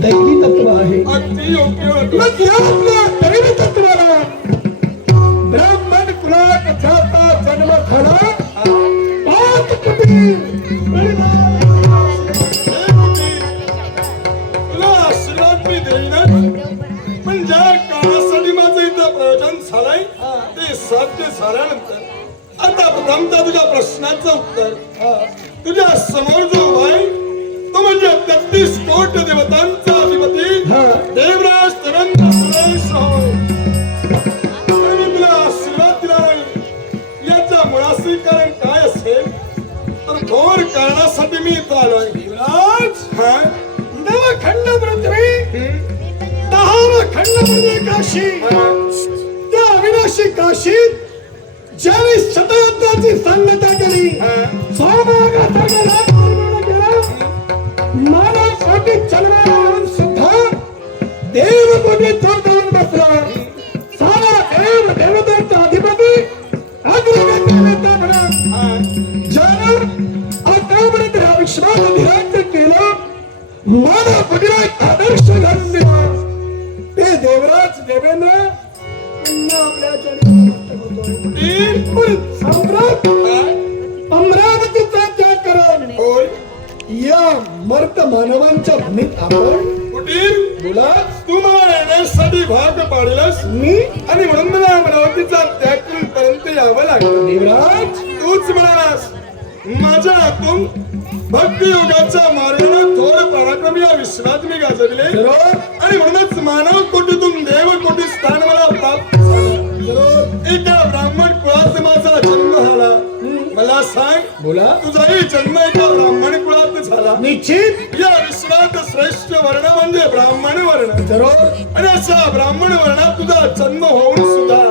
दैवी तत्व आहे. अगदी योग्य. मग या आपल्या दैवी तत्वाला ब्राह्मण कुलात जाता जन्म झाला. 5 कोटी तुला आशीर्वाद मी देईनच, पण ज्या काळासाठी माझं इथं प्रयोजन झालंय ते साध्य झाल्यानंतर आता प्रथमतः तुझ्या प्रश्नाचं उत्तर. तुझ्या समोर जो आहे तो म्हणजे 33 कोटी देवतांचा अधिपती देवराज तरंग सुरेश होय. मी तुला आशीर्वाद दिला नाही याचा मुळाशी कारण काय असेल तर थोर कारणासाठी मी इथं आलोय. देवराज नवखंड पृथ्वी 10वा खंड म्हणजे काशी. त्या अविनाशी काशीत ज्याने शतयुद्धाची सांगता केली, स्वामागाचा निर्माण केला, मानव कोटी जन्माला सुद्धा देव कोटी चौकावून बसला. सारा देव देवतांचा अधिपती अग्रगण्य नेता म्हणा ज्यानं आतापर्यंत या विश्वात अधिराज्य केलं, मानव कोटीला एक आदर्श घालून दिला. ते देवराज देवेंद्र पुन्हा आपल्या चरणी सम्राट अमरावतीचा त्याग करून होय या मर्त मानवांच्या भूमीत आपण कुटीर बोला. तू मला येण्यासाठी भाग पाडलास मी आणि म्हणून मला अमरावतीचा त्याग करून पर्यंत यावं लागलं. देवराज तूच म्हणालास माझ्या हातून भक्ती योगाच्या मार्गाने थोर पराक्रम या विश्वात मी गाजविले आणि म्हणूनच मानव कोटीतून देव कोटी स्थान मला प्राप्त झालं. एका ब्राह्मण कुळात माझा जन्म झाला. मला सांग बोला. तुझाही जन्म एका ब्राह्मण कुळात झाला. निश्चित या विश्वात श्रेष्ठ वर्ण म्हणजे ब्राह्मण वर्ण. आणि अशा ब्राह्मण वर्णात तुझा जन्म होऊन सुद्धा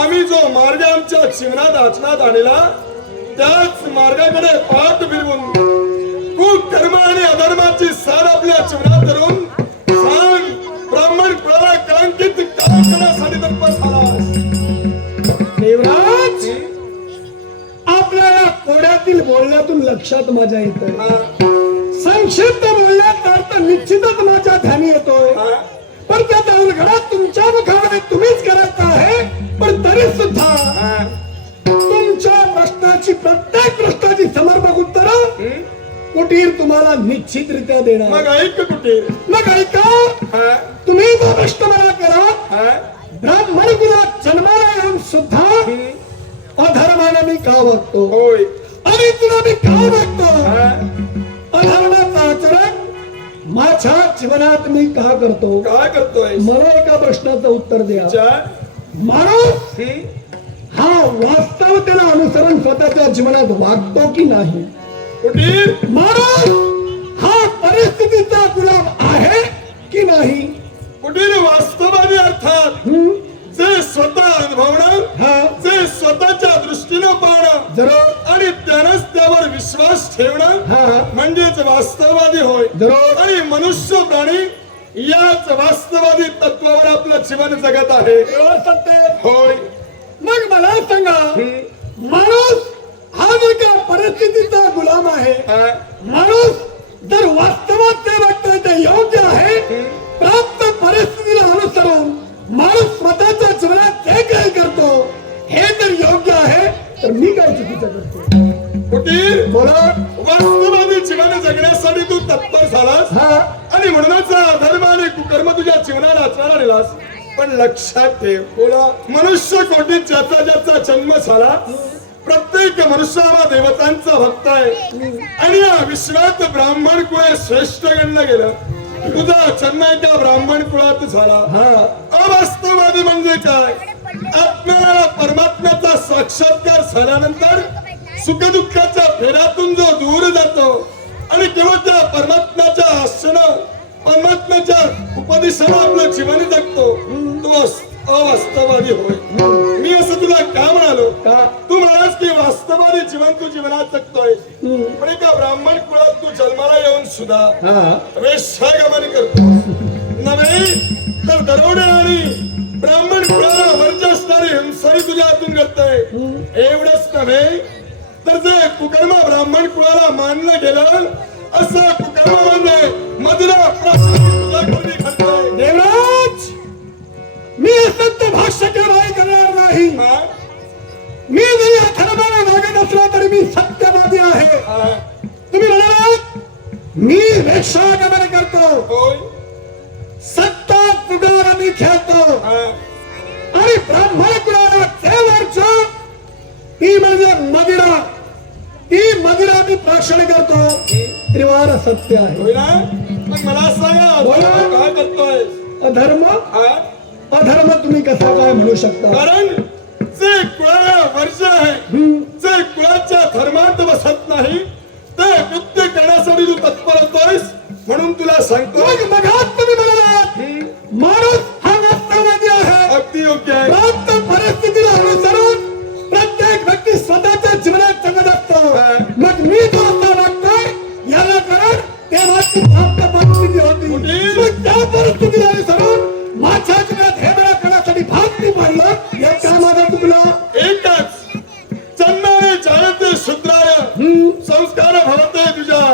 आम्ही जो मार्ग आमच्या जीवनात आचरणात आणला त्याच मार्गाकडे पाठ फिरवून खूप कर्म आणि अधर्माची सार आपल्या जीवनात धरून सांग ब्राह्मण कुळाला कलंकित का करण्यासाठी तत्पर झालास. देवराज आपल्या कोड्यातील बोलण्यातून लक्षात माझ्या येतोय, संक्षिप्त बोलण्यात अर्थ निश्चितच माझ्या ध्यानी येतोय, पण त्या दालगडात तुमच्या मुखामध्ये तुम्हीच करत आहे. पण तरी सुद्धा तुमच्या प्रश्नाची प्रत्येक प्रश्नाची समर्पक उत्तर कुटीर तुम्हाला निश्चितरित्या देणार. मग ऐक कुटीर. मग ऐका, तुम्ही जो प्रश्न मला करा, ब्राह्मण कुलात जन्माला येऊन सुद्धा अधर्माने मी का वागतो होय आणि तुला मी का वागतो, अधर्माचा आचरण माझ्या जीवनात मी का करतो. काय करतोय मला एका प्रश्नाचं उत्तर द्या. माणूस हा वास्तवतेला अनुसरण स्वतःच्या जीवनात वागतो की नाही. कुटीर माणूस हा परिस्थितीचा गुलाम आहे की नाही. कुटीर वास्तवादी अर्थात जे स्वतः अनुभवणं, जे स्वतःच्या दृष्टीनं पाहणं जरूर आणि त्यानंच त्यावर विश्वास ठेवणं म्हणजेच वास्तववादी होय. आणि मनुष्य प्राणी याच वास्तववादी तत्वावर आपलं जीवन जगत आहे. होय. मग मला सांगा, माणूस हा जर का परिस्थितीचा गुलाम आहे, माणूस जर वास्तवात ते वाटतंय ते योग्य आहे, प्राप्त परिस्थितीला अनुसरून माणूस स्वतःच्या जीवनात जे काही करतो हे जर योग्य आहे तर मी काय चुकीचं करतो. कुटीर बोला. वास्तवादी जीवन जगण्यासाठी तू तत्पर झालास आणि म्हणूनच धर्म आणि कुकर्म तुझ्या जीवनाला आचरणाला दिलास. पण लक्षात ठेव, बोला, मनुष्य कोटीत ज्याचा ज्याचा जन्म झाला प्रत्येक मनुष्य हा देवतांचा भक्त आहे आणि या विश्वात ब्राह्मण कुळ श्रेष्ठ गणलं गेलं. तुझा जन्म एका ब्राह्मण कुळात झाला. अवास्तववादी म्हणजे काय, आत्म्याला परमात्म्याचा साक्षात्कार झाल्यानंतर सुखदुःखाच्या फेऱ्यातून जो दूर जातो आणि केवळ त्या परमात्म्याच्या आसनं परमात्म्याच्या उपदेशाला आपलं जीवन जगतो तो अवास्तववादी होय. मी असं तुला का म्हणालो, तू म्हणालास की वास्तववादी जीवन तू जीवनात जगतोय, पण एका ब्राह्मण कुळात तू जन्माला येऊन सुद्धा वेश्यागमन करतो नव्हे तर दरोडे आणि ब्राह्मण कुळाला वर्ज असणारी हिंसारी तुझ्या हातून करतोय. एवढंच नव्हे तर जे कुकर्म ब्राह्मण कुळाला मानलं गेलं असं कुकर्म म्हणजे मधुरा पराक्रमी घडतोय. देवराज, मी असत्य भाष्य केव्हाही करणार नाही. हा? मी जरी अथर्वाला लागत असला तरी मी सत्यवादी आहे. हा? तुम्ही म्हणालात मी वेश्यागमन करतो, होय. सत्ता पुगार मी खेळतो हा? आणि ब्राह्मण कुळाला केवळच्या ती म्हणजे मदिरा, ती मदिरा मी प्राशन करतो. त्रिवार सत्य आहे. होय ना? मग मला सांगा बोला. काय करतोय? अधर्म हा? अधर्म तुम्ही कसा काय म्हणू शकता? कारण जे कुळाला वर्ज आहे, जे कुळाच्या धर्मात बसत नाही ते कृत्य करण्यासाठी तू तत्पर होतोयस. म्हणून तुला सांगतो मग मगात तुम्ही म्हणालात माणूस हा वास्तववादी आहे. अगदी योग्य आहे. प्राप्त परिस्थितीला अनुसरून प्रत्येक व्यक्ती स्वतःच्या जीवनात जगत असतो. मग मी जो असा वागतोय याला कारण तेव्हाची प्राप्त परिस्थिती होती. मग त्या परिस्थितीला अनुसरून माझ्या जीवनात हे वेळा करण्यासाठी भाग मी पाडलं. या कामाला चुकला. एकच जन्माने जायते शूद्राय संस्कार भवते तुझ्या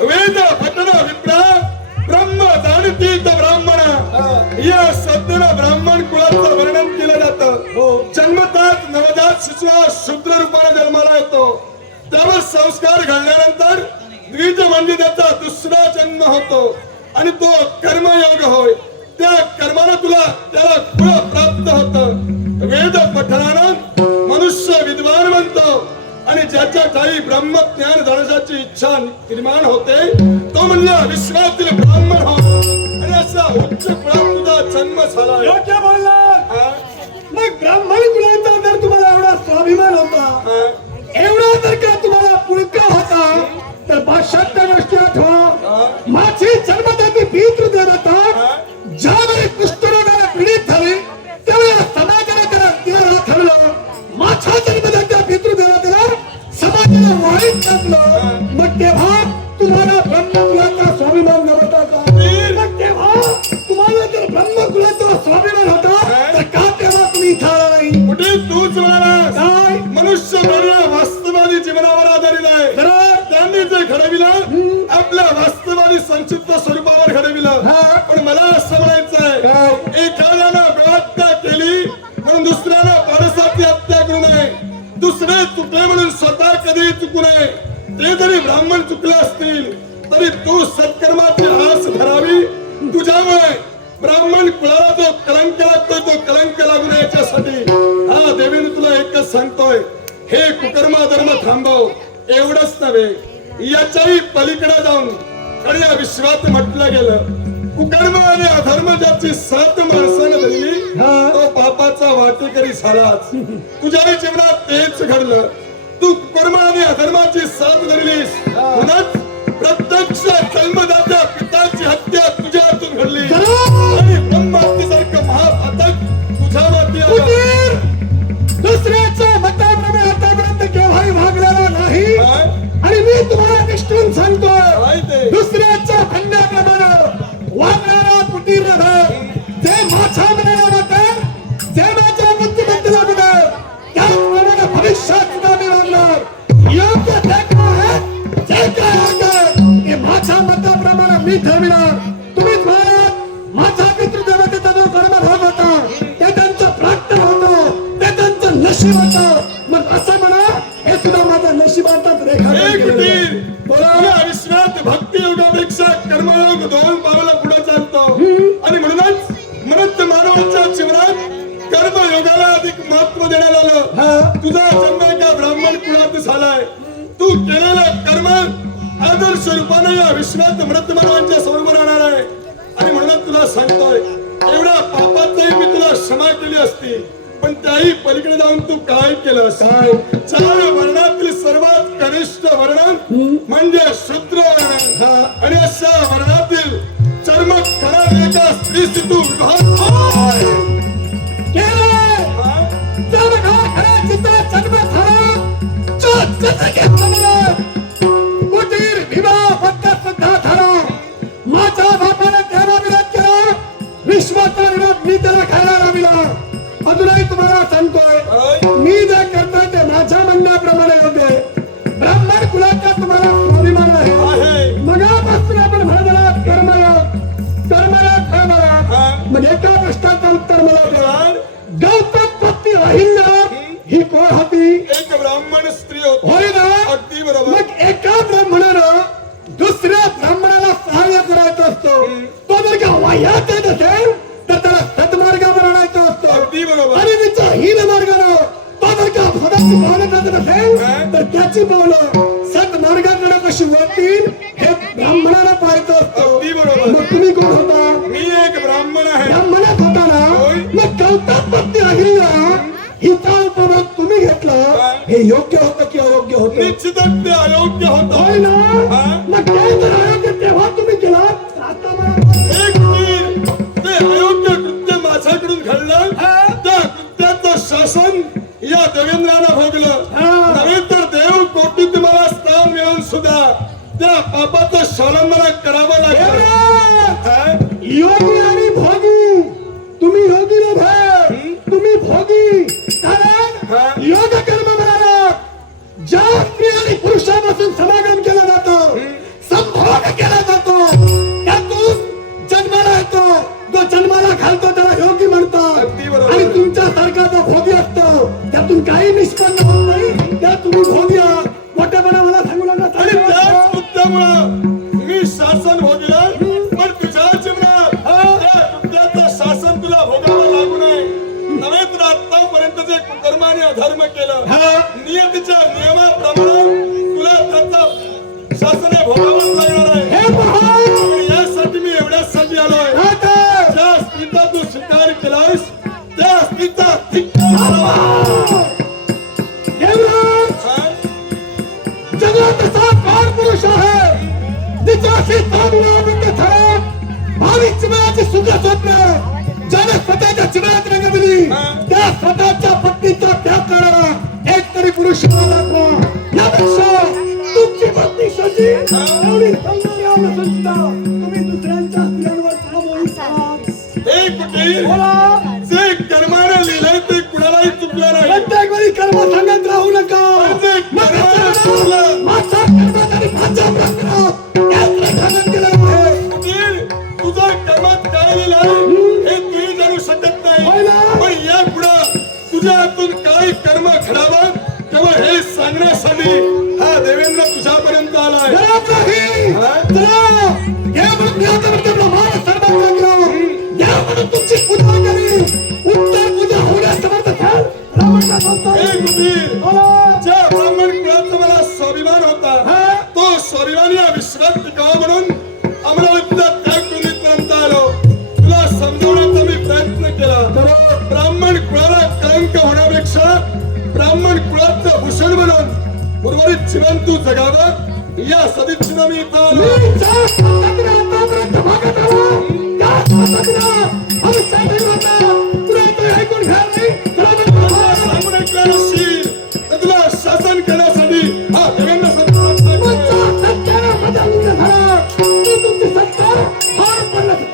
वेद पठन विप्रा ब्रह्म जाणती ब्राह्मण. या शब्दानं ब्राह्मण कुळाचं वर्णन केलं जातं. जन्मतात नवजात शिशु शूद्र रूपाने जन्माला येतो. त्यावर संस्कार घडल्यानंतर द्विज म्हणजे त्याचा दुसरा जन्म होतो आणि तो कर्मयोग होय. त्या कर्मानं त्याला कुळ प्राप्त होतं. वेद पठणानं मनुष्य विद्वान बनतो आणि ज्याच्या ठाई ब्रह्मज्ञान जाण्याची इच्छा निर्माण होते तो म्हणजे विश्वातील ब्राह्मण हो. आणि असा उच्च कुळात तुझा जन्म झाला. योग्य बोलला. मग ब्राह्मण कुलाचा जर तुम्हाला एवढा स्वाभिमान होता, एवढा जर का तुम्हाला पुळका होता, तर पाश्चात्य गोष्टी आठवा. माझी जन्मदाती पितृदेवता ज्यावेळी कुष्ठरोगाला पीडित झाली त्यावेळेला समाजाने त्याला ठरलं माझ्या जन्मदात्या पितृदेवतेला समाजाला वाईट टाकलं. मग तेव्हा तुम्हाला ब्रह्मकुलाचा स्वाभिमान नव्हता का? मग तेव्हा तुम्हाला जर ब्रह्मकुलाचा स्वाभिमान होता तर का तेव्हा तुम्ही इथं आला नाही? कुठे तूच म्हणालास काय? मनुष्य बरं वास्तवादी जीवनावर आधारित आहे. त्यांनी जे घडविलं आपल्या वास्तवादी संक्षिप्त स्वरूपावर घडविलं. पण मला असं म्हणायचं आहे एखाद्यानं बलात्कार केली म्हणून दुसऱ्याला परसाची हत्या करू नये. दुसरे चुकले म्हणून स्वतः कधी चुकू नये. ते जरी ब्राह्मण चुकले असतील तरी तू सत्कर्माची आस धरावी. तुझ्यामुळे ब्राह्मण कुळाला जो कलंक लागतोय तो कलंक लागू नये याच्यासाठी हा देवीने तुला एकच सांगतोय हे कुकर्म धर्म थांबव. एवढंच नव्हे याच्याही पलीकडे जाऊन आणि या विश्वात म्हटलं गेलं कुकर्म आणि अधर्म ज्याची साथ माणसाने धरली तो पापाचा वाटेकरी झालाच. तुझ्याही जीवनात तेच घडलं. तू कुकर्म आणि अधर्माची साथ धरलीस म्हणूनच प्रत्यक्ष जन्मदात्या पिताची हत्या तुझ्या हातून घडली आणि ब्रह्महत्येसारखं महापातक तुझ्या माती आलं. दुसऱ्याच्या मताप्रमाणे आतापर्यंत केव्हाही भागलेला नाही. आणि मी तुम्हाला निष्ठून सांगतोय दुसऱ्याच्या म्हणण्याप्रमाणे वागणारा कुटीर जे माझ्या मनाला वाटेल, जे माझ्या बुद्धिमत्तेला वाटेल त्याचप्रमाणे भविष्यात सुद्धा मी वागणार. योग्य ते काय आहे, जे काय आहे ते माझ्या मताप्रमाणे मी ठरविणार. तुम्हीच म्हणालात माझ्या पितृदेवतेचा जो कर्मभाग होता ते त्यांचं प्राप्त होतं, ते त्यांचं नशीब होतं. मग असं म्हणा हे सुद्धा माझ्या नशिबातच रेखाटन या विश्वात भक्ती योगापेक्षा कर्मयोग दोन पावलं पुढे चालतो. आणि म्हणूनच मानवाच्या जीवनात कर्मयोगाला अधिक महत्व देण्यात आलं. तुझा जन्म एका ब्राह्मण कुळात झालाय. तू केलेलं कर्म आदर्श रूपाने या विश्वात मृत मानवांच्या समोर राहणार आहे. आणि म्हणून तुला सांगतोय एवढ्या पापाचंही मी तुला क्षमा केली असती पण त्याही पलीकडे जाऊन तू काय केलंस? चार वर्णातील सर्वात कनिष्ठ वर्ण म्हणजे शूद्र वर्ण. आणि अशा वर्णातील चर्म खरा एका स्त्रीशी तू कुटीर विवाह सुद्धा झाला. माझ्या बापाने त्याला विरोध केला, विश्वाचा विरोध मी त्याला खायला लाविला. अजूनही तुम्हाला सांगतोय मी जे करतोय ते माझ्या म्हणण्याप्रमाणे होते. ब्राह्मण कुलाचा तुम्हाला स्वाभिमान आहे. मगापासून आपण म्हणत कर्मयोग ह्यात येत असेल तर त्याला सतमार्गावर आणायचं असतं अगदी बरोबर. आणि तिचा हीन मार्गानं तो जर का भोगाची पावलं टाकत असेल तर त्याची पावलं सतमार्गाकडे कशी वळतील हे ब्राह्मणाला पाहायचं असतं. अगदी बरोबर. मग तुम्ही कोण होता? मी एक ब्राह्मण आहे. ब्राह्मणात होता ना? होय. मग कौताप पत्नी अहिल्या हिचा उपभोग तुम्ही घेतला हे योग्य होतं की अयोग्य होतं? निश्चितच ते अयोग्य होतं. होय ना? हा? मग ते जर अयोग्य तेव्हा तुम्ही केला आता मला एक तीर ते अयोग्य कृत्य माझ्याकडून घडलं. त्या कृत्याचं शासन या देवेंद्रानं भोगलं. नव्हे तर देव कोटीत मला स्थान मिळून सुद्धा त्या पापाचं शालन मला करावं लागलं. हा? योगी आणि भोगी तुम्ही योगी नव्हे तुम्ही भोगी. कारण योग कर्म म्हणाला ज्या स्त्री आणि पुरुषापासून समागम केलं जातं संभोग केला जातो त्यातून जन्माला येतो. जो जन्माला घालतो त्याला योगी म्हणतात. अगदी बरोबर. आणि तुमच्यासारखा जो भोगी असतो त्यातून काही निष्पन्न होत नाही त्या तुम्ही भोगी आहात. मोठ्यापणा मला सांगू नका. आणि त्याच मुद्द्यामुळं मी शासन भोगलं. पण तुझ्या जीवनात त्या कृत्याचं शासन तुला भोगावं लागू नये. नव्हे तर आतापर्यंत जे कुकर्म आणि अधर्म केलं नियतीच्या नियमाप्रमाणे तुला त्याचं शासन हे भोगावंच लागणार आहे. हे पहा आणि यासाठी मी एवढ्यासाठी आलोय. आता ज्या स्त्रीचा तू स्वीकार केलास त्या स्त्रीचा धिक्कार करावा. देवराज हा? जगात असा फार पुरुष आहे जिच्याशी तारुण्यामध्ये ठरव भावी चिमणाची सुख स्वप्न ज्याने स्वतःच्या चिमणात रंग दिली त्या स्वतःच्या पत्नीचा त्याग करणारा एक तरी पुरुष मला दाखवा. यापेक्षा तुमची पत्नी शची एवढी सौंदर्यावर सुद्धा तुम्ही दुसऱ्यांच्या स्त्रियांवर का बोलता? हे कुठे बोला. जे कर्माने लिहिलंय ते कुणालाही चुकलं नाही. प्रत्येक वेळी कर्म सांगत राहू नका. माझ्या कर्मात आणि माझ्या प्रश्नात याच रेखाटन केलं आहे. तुझ्या कर्मात काय लिहिलंय हे तूही जाणू शकत नाही. पण या पुढं तुझ्या हातून काय कर्म घडावं केवळ हे सांगण्यासाठी हा देवेंद्र तुझ्यापर्यंत आलाय. गरज नाही. चला, या म्हणून मी आतापर्यंत ब्रह्मांड सर्वांना केलं. या म्हणून तुमची पूजा केली. उत्तर पूजा होण्यास समर्थ असाल. रावणला सांगतो. हे कुटीर, बोला. ज्या ब्राह्मण कुळाचा मला स्वाभिमान होता तो स्वाभिमान या विश्वात टिकावा म्हणून अमरावतीचा त्याग करून इथपर्यंत आलो. तुला समजवण्याचा मी प्रयत्न केला. ब्राह्मण कुळाला कलंक होण्यापेक्षा ब्राह्मण कुळाचं भूषण म्हणून उर्वरित जीवन तू जगावं या सदिच्छेनं मी इथं आलो. मी ज्या पद्धतीने आतापर्यंत मागत आलो, त्याच पद्धतीने भविष्यात होता. तुला ते ऐकून घ्या नाही. तुला सांगून ऐकलं नसशील तर तुला शासन करण्यासाठी हा देवेंद्र संत तुमचा सत्याने माझ्या मुलं झाला. मी तुमची सत्ता फार पडलं.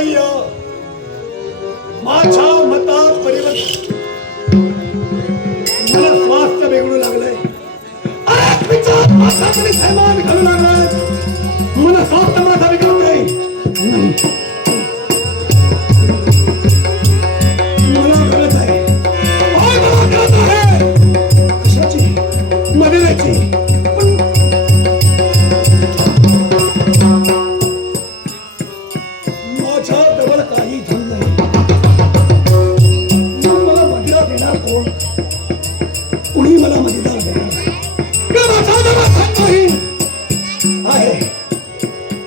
बाह्य माझ्या मता परिवर्तन मला स्वास्थ्य बिघडू लागलंय. अनेक विचार माझ्याकडे थैमान घालू लागलाय. मला स्वास्थ्य माझा बिघडतंय. नाही, मला कळत आहे. मला कळत आहे कशाची, मदिरेची. माझ्या जवळ काही धन नाही. मग मला मदिरा देणार कोण? कुणी मला मदिरा देणार नाही. का माझ्या जवळ धन नाही? आहे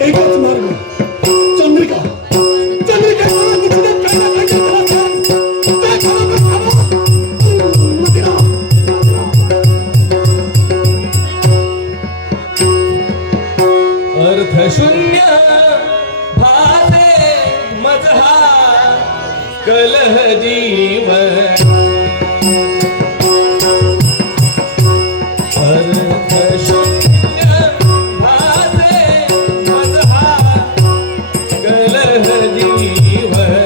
एकच मार्ग, चंद्रिका. चंद्रिकेला निश्चित काही ना काही करायचं आहे. ते खरं मदिरा. अर्थशून्य भासे मजहा कलह जीवन. अर्थशून्य भासे मजहा कलह जीवन.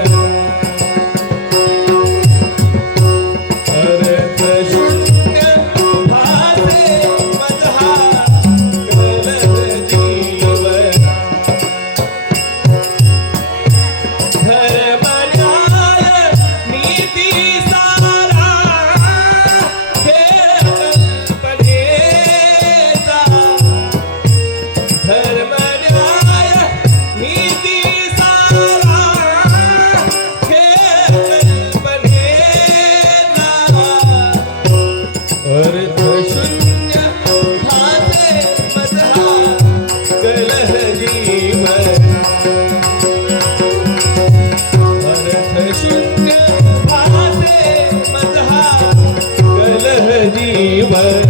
अर्थशून्य भासे मजहा कलह जीवन. धर्म न्याय नीती सारा खेळ कल्पनेचा. धर्म न्याय नीती सारा खेळ कल्पनेचा. अर्थशून्य भासे मजहा कलह जीवन. अर्थशून्य भासे मजहा कलह जीवन.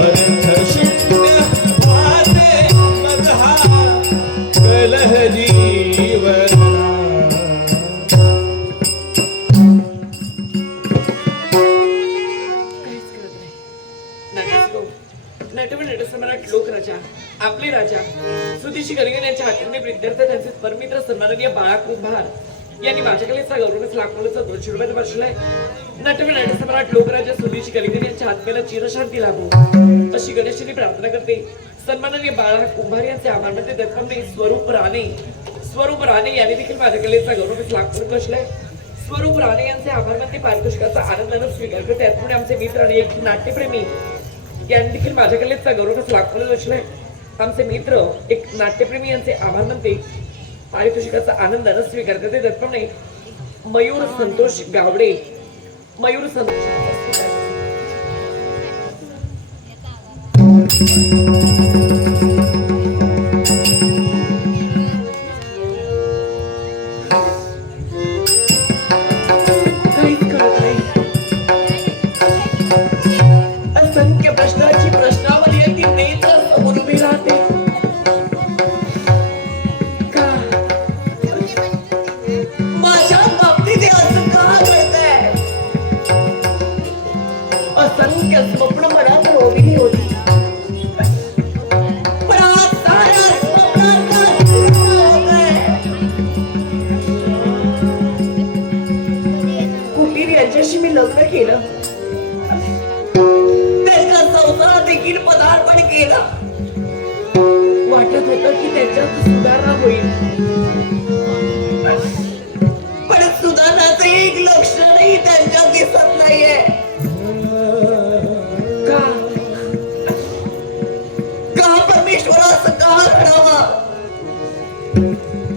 अर्थशून्य भासे मजहा कलह जीवन. काहीच करत नाही. नाटकगो, नटव नटसम्राट लोकराजा, आपले राजा सुधीशी गर्गन यांच्या हाताने विद्यार्थ त्यांचे परमित्र सन्माननीय बाळा कुंभार यांनी माझ्याकलेचा गौरवच लाखोचा 200 रुपयात बसलाय. नटव नटसम्राट लोकराजा सुधीशी गर्गन यांच्या हातमेला चिरशांती लाभो अशी गणेशाची प्रार्थना करते. सन्माननीय बाळा कुंभार यांचे आभार मानते. दत्तमने स्वरूप राणे यांनी देखील माझ्या कलेचा गौरवच लाखोत बसलाय. स्वरूप राणे यांचे आभार मानते. पारितोषिकाचा आनंदाने स्वीकार करते. त्याचमुळे आमचे मित्र आणि एक नाट्यप्रेमी यांनी देखील माझ्या कलेचा गौरवच लाखोत बसलाय. आमचे मित्र एक नाट्यप्रेमी यांचे आभार मानते. पारितोषिकाचा आनंदाने स्वीकार करते. त्याचप्रमाणे मयूर संतोष गावडे, मयूर संतोष काहीच कळत नाही. असंख्य प्रश्नाची प्रश्नावली आहे ती नेत्र समोर उभी राहते. का माझ्या बाबतीत हे असं का घडतंय? असंख्य स्वप्न मनात रोवली होती. पण आज साऱ्या स्वप्नांचा चूर्ण होतोय. कुटीर यांच्याशी मी लग्न केलं. त्यांच्या संसारात देखील पदार्पण केलं. वाटत होतं की त्यांच्यात सुधारणा होईल. पण सुधारणाचं एक लक्षणही त्यांच्यात दिसत नाहीये. का परमेश्वरा असं का घडावं?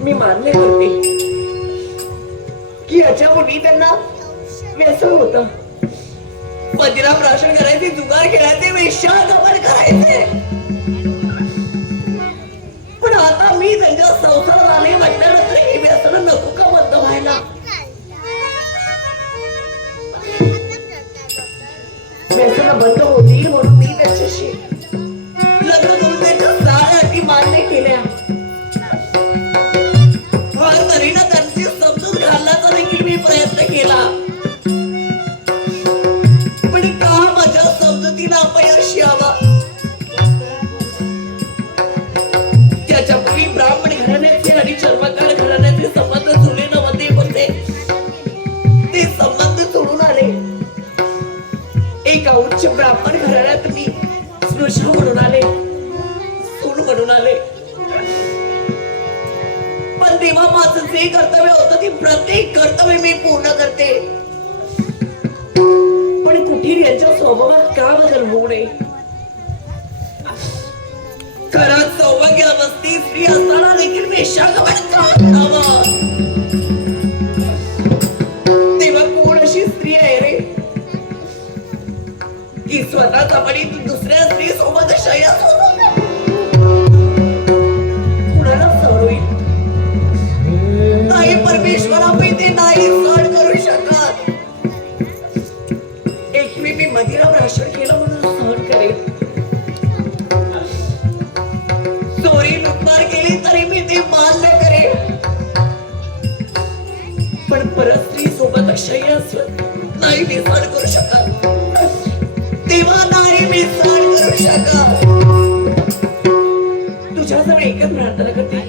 मी मान्य करते की याच्यापूर्वी त्यांना व्यसन होतं. मदिरा प्राशन करायचे, जुगार खेळायचे, वेश्यागमन करायचे. पण आता मी त्यांच्या संसारात आले म्हटल्यानंतर हे व्यसन नको का बंद व्हायला? व्यसन बंद होतील म्हणून मी त्याच्याशी लग्न करून त्याच्या साऱ्या अटी मान्य केल्या. तरी ना त्यांची समजूत घालण्याचा देखील मी प्रयत्न केला. पण का माझ्या समजुतीला अपयश यावं? त्याच्यापूर्वी ब्राह्मण घराण्यात ब्राह्मण घराण्यात मी स्पृश्य म्हणून आले, सून म्हणून आले. पण तेव्हा माझं जे कर्तव्य होतं ते प्रत्येक कर्तव्य मी पूर्ण करते. पण कुठे यांच्या स्वभावात का बदल होऊ नये? घरात सौभाग्य अवस्थी स्त्री असताना देखील वेश्यागमन का करावं? तेव्हा कोण अशी स्त्री आहे रे की स्वतःच आपण दुसऱ्या स्त्री सोबत शय्यात होतो? कुणाला सहन होईल? नाही परमेश्वरा, मी ते नाही सहन करू शकत. एक मी मदिरा भाषण केलं म्हणून सहन करेल. चोरी लुटमार केली तरी मी ते मान्य करेन. पण परत स्त्री सोबत शय्यास नाही मी सहन करू शकत. तेव्हा नाही मी सहन करू शकत. तुझ्याजवळ एकच प्रार्थना करते.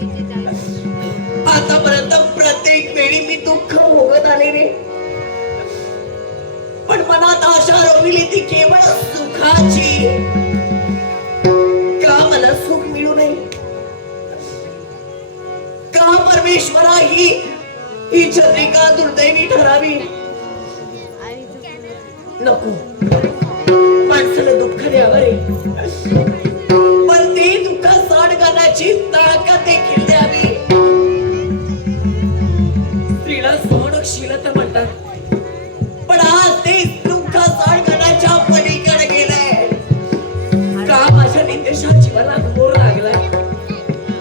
आतापर्यंत प्रत्येक वेळी मी दुःख भोगत आले रे, पण मनात आशा रोवली ती केवळ सुखाची. का मला सुख मिळू नये? का परमेश्वरा ही चंद्रिका दुर्दैवी ठरावी? नको, माणसाला दुःख द्यावं रे, पण ते दुःख सहन करण्याची ताकद देखील द्यावी. स्त्रीला सहनशीलता म्हणतात, पण आज ते दुःख सहन करण्याच्या पलीकडे गेलंय. का माझ्या निदेशा जीवाला घोर लागलाय?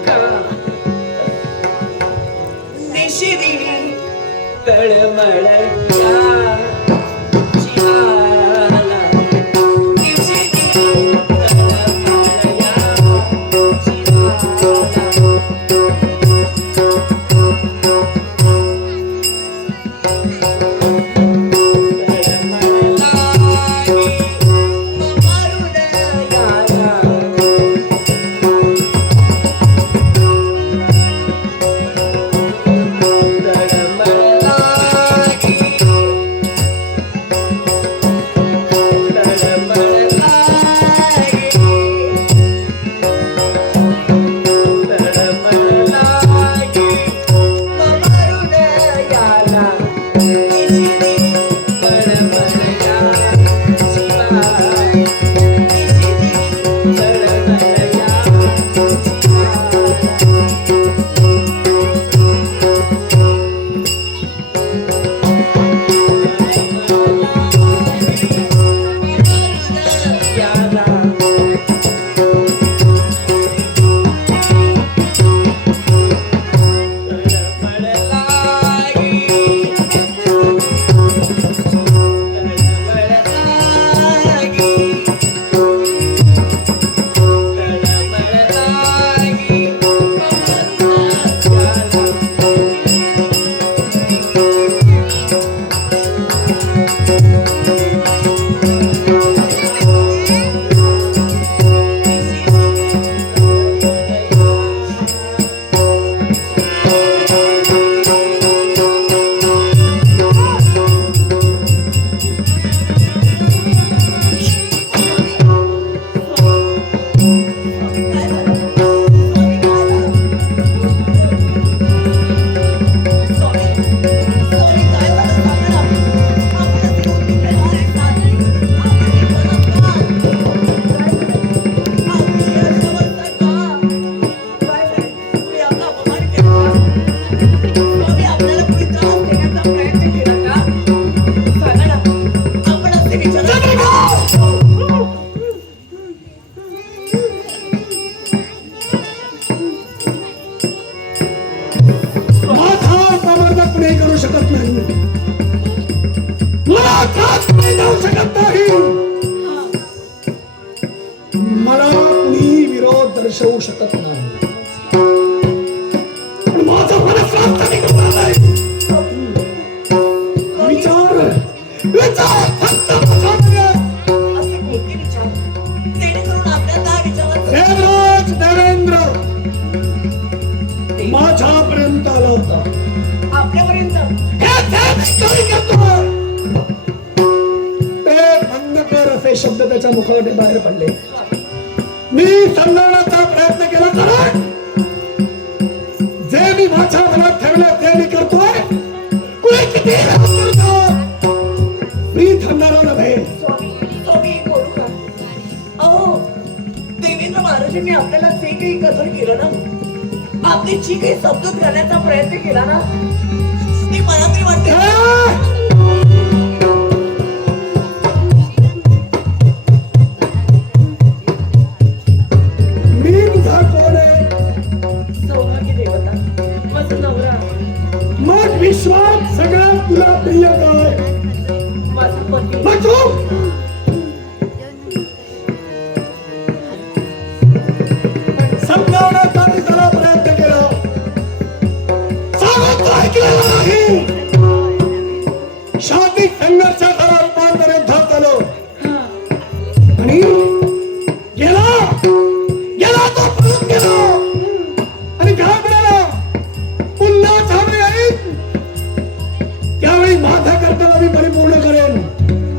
का निशिदिनी तळमळत्या जीवाला, निशिदिनी तळमळत्या दर्शवू शकत नाही. पण माझा मनस्राव निघून आलाय. विचार विचार फक्त असे कोणते विचार जेणेकरून आपल्या काय विचारात देवराज देवेंद्र माझ्यापर्यंत आला होता. आपल्यापर्यंत हे काय करतो ते बंद कर असे शब्द त्याच्या त्याच्या मुखावटे बाहेर पडले. मी समजावण्याचा प्रयत्न केला कारण जे मी माझ्या मनात ठेवलं ते मी करतोय. कुणी किती करतो मी थांबणार नव्हे. स्वामी बोलू का? अहो देवेंद्र महाराजांनी आपल्याला जे काही कदर केलं ना, आपली जी काही समजूत करण्याचा प्रयत्न केला ना, ते मला तरी वाटते मी तुझा कोण आहे? सौभाग्य देवता माझा नवरा, मग विश्वात सगळ्यात तुला प्रिय काय? माझा पती. मग तू समजावण्याचा मी त्याला प्रयत्न केला. सांगत ऐकलं नाही. शाब्दिक संघर्षाला रूपांतर युद्धात झालं आणि गेला तो पळून गेला आणि काय म्हणाला? पुन्हा छावणी येईल त्यावेळी माझा कर्तव्य मी परिपूर्ण करेन.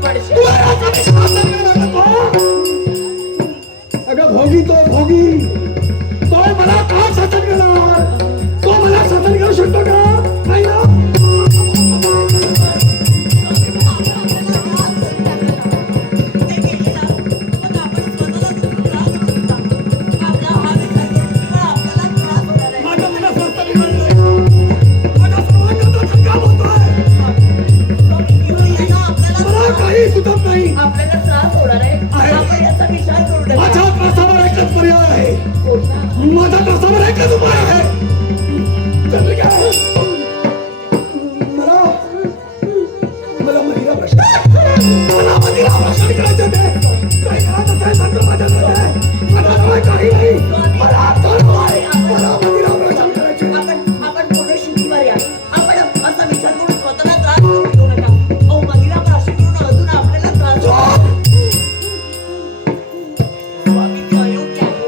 तुला याचा विश्वास नाही वाटत का? अगं भोगी तो मला का शासन करणार? तो मला शासन करू शकतो का? नाही ना. माझ्या मनात स्वस्त बिघडलंय. माझ्या सर्वांगीण खटका होतोय. मला काही सुचत नाही. आपल्याला त्रास होणार आहे. आपण याचा विचार करू नका. माझ्या त्रासावर एकच पर्याय आहे. माझ्या त्रासावर एकच उपाय आहे. चंद्रिका, मला मदिरा प्रश्न करायचं ते. काही करायचं ते सांगतो माझ्याकडे. माझ्याजवळ काही नाही. मला मदिरा प्रश्न करायचे. आपण पुढे शिकू मारूया. आपण असा विचार करून स्वतःला त्रास करू देऊ नका. अहो मदिरा प्राशी करून अजून आपल्याला त्रास स्वामी ते अयोग्य आहे.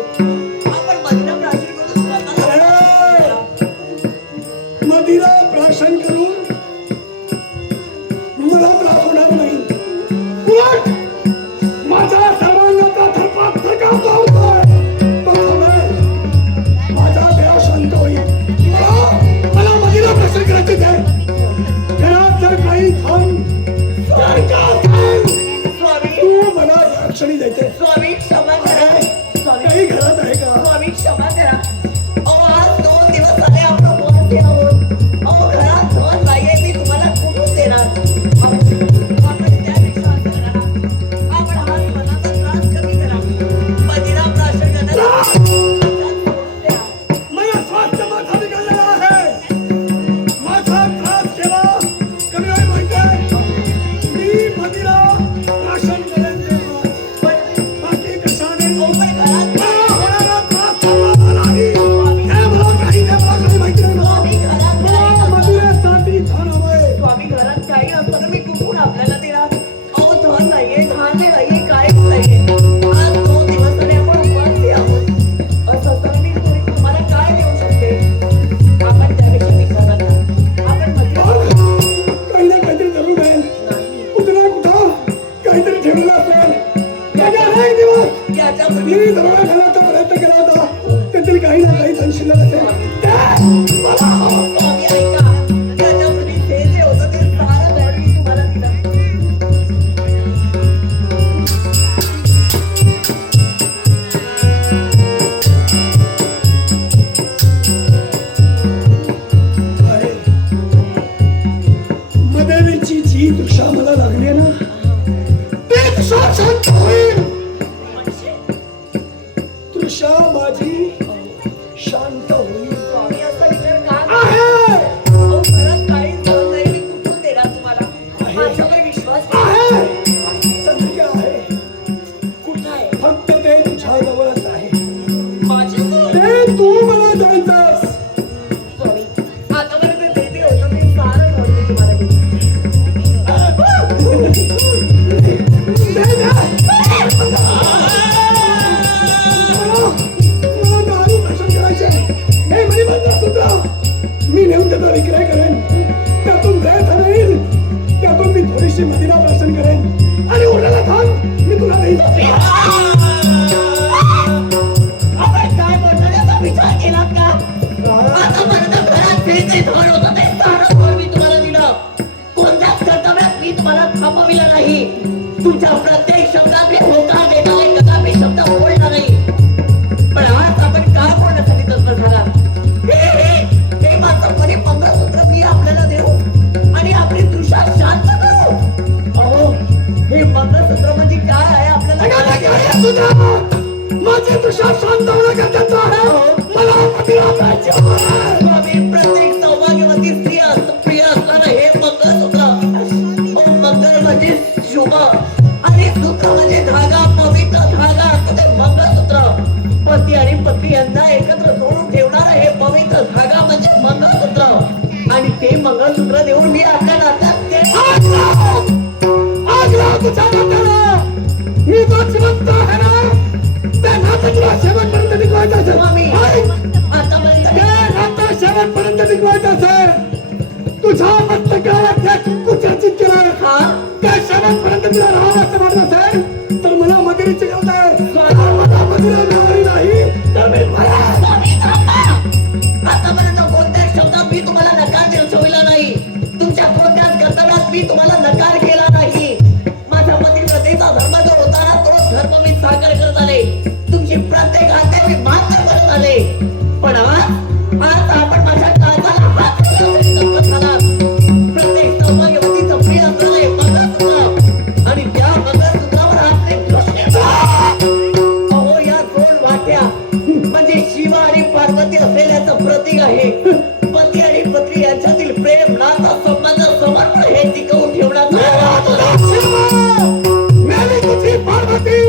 आपण मदिरा प्राशी करून स्वतःला मदिरा प्राशन करून मला त्रास होणार नाही. उलट माझ्या सर्वांगाचा थरपात थरकाप होतोय. तो थांबेल. माझा देह शांत होईल. मला मदिरा प्राशन करायचे ते. घरात जर काही तर का असेल, स्वामी तू मला या क्षणी देते. स्वामी क्षमा करा. स्वामी काही घरात आहे का? स्वामी क्षमा करा. अहो आज 2 दिवस झाले आपण उपवासी आहोत. अहो घरात धन नाहीये, मी तुम्हाला कुठून देणार? आपण त्यापेक्षा असं करा ना. आपण हा मनाचा त्रास कमी करा. मदिरा प्राशन करण्याचा सोडून द्या. मला स्वास्थ्य माझा बिघडलेला आहे. माझा त्रास केला कमी होईल म्हणजे मी मदिरा प्राशन करेन तेव्हा. बाकी कशाने अहो पण घरात मला होणारा त्रास थांबणार नाही. हे मला काही माहिती नाही. स्वामी घरात मला मदिरेसाठी धन हवंय. स्वामी घरात काही नसतं तर मी कुठून आपल्याला देणार? अहो धन नाहीये, धान्य नाहीये, काहीच नाहीये. आज 2 दिवस झाले आपण उपवासी आहोत. असं असताना मी तुम्हाला काय देऊ शकते? आपण त्यापेक्षा विचार करा. आपण काही ना काहीतरी जरूर आहे. कुठला कुठं काहीतरी ठेवलं असेल. माझ्या अनेक दिवस याच्या मी दरोडा घालण्याचा प्रयत्न केला होता. त्यातील काही ना काही धन शिल्लक असेल. ते मला हवं. स्वामी ऐका. त्याच्यापूर्वी जे होतं ते सारं धन मी तुम्हाला दिलं. आहे. मदेवीची जी दृशा मला लागली ना, ते दृशा शांत होईल. दृशा माझी शांत होईल. स्वामी असा विचार का आहे अहो घरात काहीच धन नाही, मी कुठून देणार तुम्हाला? माझ्यावर विश्वास ठेवा. आहे चंद्रिका आहे. कुठं आहे? फक्त ते तुझ्या जवळच आहे. माझ्याजवळ? ते तू मला जायचंस. स्वामी आतापर्यंत जे होतं ते सारं धन मी तुम्हाला दिलं. मला दारू भाषण करायचे. हे जे धन होतं ते सारं धन मी तुम्हाला दिलं. कोणत्याच कर्तव्यात मी तुम्हाला थांबविलं नाही. तुमच्या प्रत्येक शब्दात मी होकार देता नाही, कदापि शब्द बोलला नाही. पण आज आपण का बोलण्यासाठी तत्पर झाला? हे माझं परिपंगसूत्र मी आपल्याला देऊ आणि आपली तृषा शांत करू. अहो, हे मंगळसूत्र म्हणजे काय आहे आपल्याला? माझे तुषार शांत होणं गरजेचं आहे. मला पतीला पाहिजे आहे. स्वामी, प्रत्येक सौभाग्यवती प्रिय असताना हे मंगळसूत्र. मंगळ म्हणजे शुभ आणि सूत्र म्हणजे धागा, पवित्र धागा असतो ते मंगळसूत्र. पती आणि पत्नी यांना एकत्र जोडून ठेवणार हे पवित्र धागा म्हणजे मंगळसूत्र. आणि ते मंगळसूत्र देऊन मी आपल्या नात्यात तुझ्या नात्याला मी जो जिवंत आहे ना, त्या नातं तुला शेवटपर्यंत टिकवायचं असेल. स्वामी, आतापर्यंत ते नातं शेवटपर्यंत टिकवायचं असेल. तुझ्या मस्तकाला त्या कुंकूच्या चिंचेला हा त्या शेवटपर्यंत तुला राहावं असं वाटत असेल तर मला मजुरीची गरज आहे. मला मजुरी मिळाली नाही तर मी स्वामी थांबा. आतापर्यंत कोणत्याच शब्दात मी तुम्हाला नकार दर्शविला नाही. तुमच्या कोणत्याच कर्तव्यात मी तुम्हाला नकार केला नाही. माझ्या पतिव्रतेचा धर्म जो होता ना, तो धर्म मी साकार करत आले. तुमची प्रत्येक आज्ञा मी मान्य करत आले. पण आज आपण माझ्या काळजाला हात लावण्यासाठी तत्पर झालात. प्रत्येक सौभाग्यवतीचं प्रिय असलेलं हे मंगळसूत्र आणि त्या मंगळसूत्रावर आपले दृष्टी. अहो, या दोन वाट्या म्हणजे शिव आणि पार्वती असलेल्याचं प्रतीक आहे. पती आणि पत्नी यांच्यातील प्रेम, नाता, संबंध, समर्पण हे टिकवून ठेवण्याचं मेली तुझी पार्वती,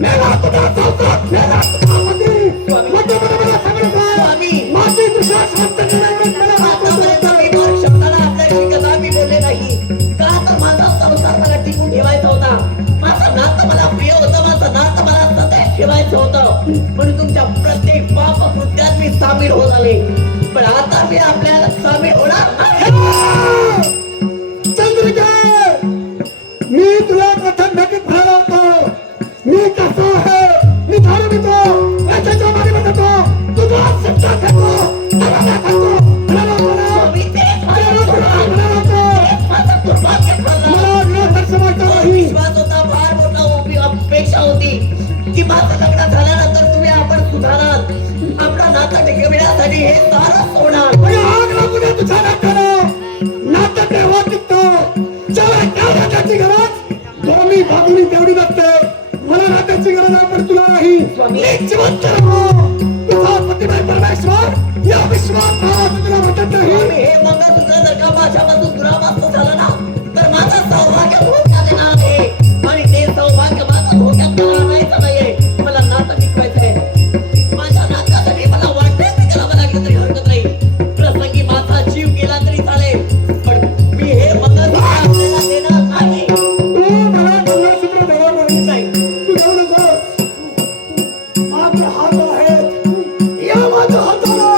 मेला तुझा संसार, मेला तुझा पती. मला सगळं काय स्वामी, माझी तुझ्या शांत निर्णय मला आतापर्यंत मी दोन शब्दाला आपल्याशी कदापि बोलले नाही. का तर माझा संसार मला टिकून ठेवायचा होता. माझं नातं मला प्रिय होतं. माझं नातं मला सदैव ठेवायचं होतं. म्हणून तुमच्या प्रत्येक पाप कृत्यात मी सामील होत आले. पण आता मी आपल्याला सामील होणार नाही. चंद्रिका, मी तुला प्रथम भेटीत पाहिला होतो. मी कसा आहे, मी धारून येतो, याच्या मागे म्हणतो, तुझा सत्ता खातो, तगादा खातो, म्हणाला होता ना? स्वामी, तेच म्हणाला होता ना? माझं म्हणाला होता. माझं दुर्भाग्य ठरलं. मला विरोध दर्शवायचा मला नाही. विश्वास होता, फार मोठा अपेक्षा होती की माझं लग्न झाल्यानंतर तुम्ही आपण सुधाराल. आपलं नातं टिकविण्यासाठी हे सारं सोडाल. म्हणजे आग लागू दे तुझ्या नात्याला. नातं तेव्हा टिकतं जेव्हा त्या नात्याची गरज दोन्ही बाजूनी तेवढी नसते. मला नात्याची गरज आहे पण तुला नाही. स्वामी. मी जिवंत राहो. तुझा पतिमय परमेश्वर या विश्वात राहावं तुला वाटत नाही. स्वामी, हे मंगळसूत्र जर का माझ्यापासून दुरापास्त झालं ना, तर माझं सौभाग्य धोक्यात येणार आहे. आणि ते सौभाग्य माझं धोक्यात मला आणायचं नाहीये. मला नातं टिकवायचंय. माझ्या नात्यासाठी मला वाटतंय ते करावं लागलं तरी हरकत नाही. प्रसंगी माझा जीव गेला तरी चालेल. पण मी हे मंगळसूत्र आपल्याला देणार नाही. तू मला मंगळसूत्र देणार नाही. तू देऊ नकोस. माझे हात आहेत. या माझ्या हाताला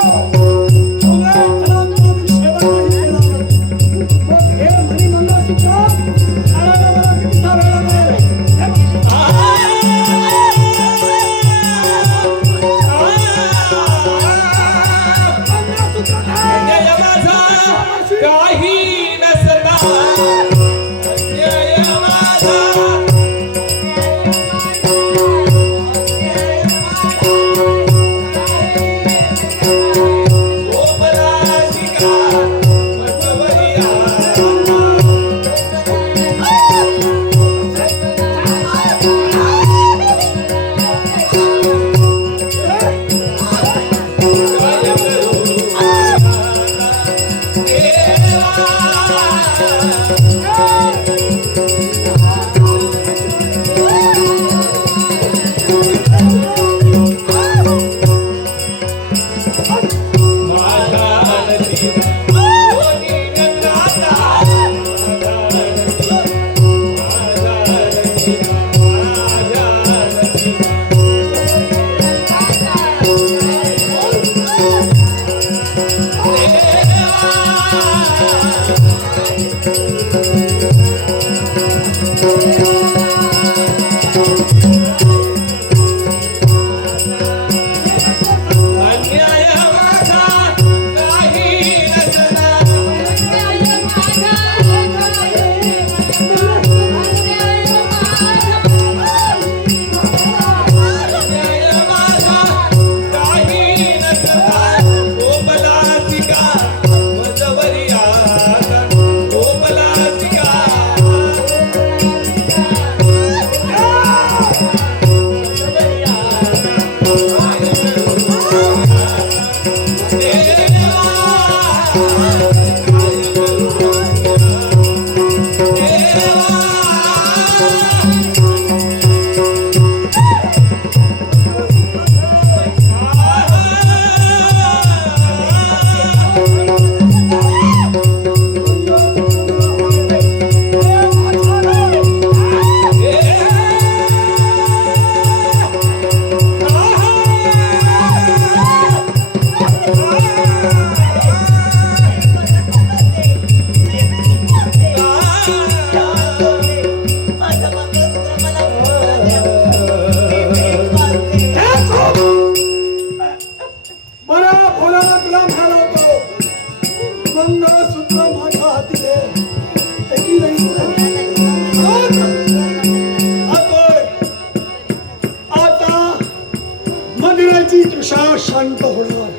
पिण्याची तृषा शांत होणार.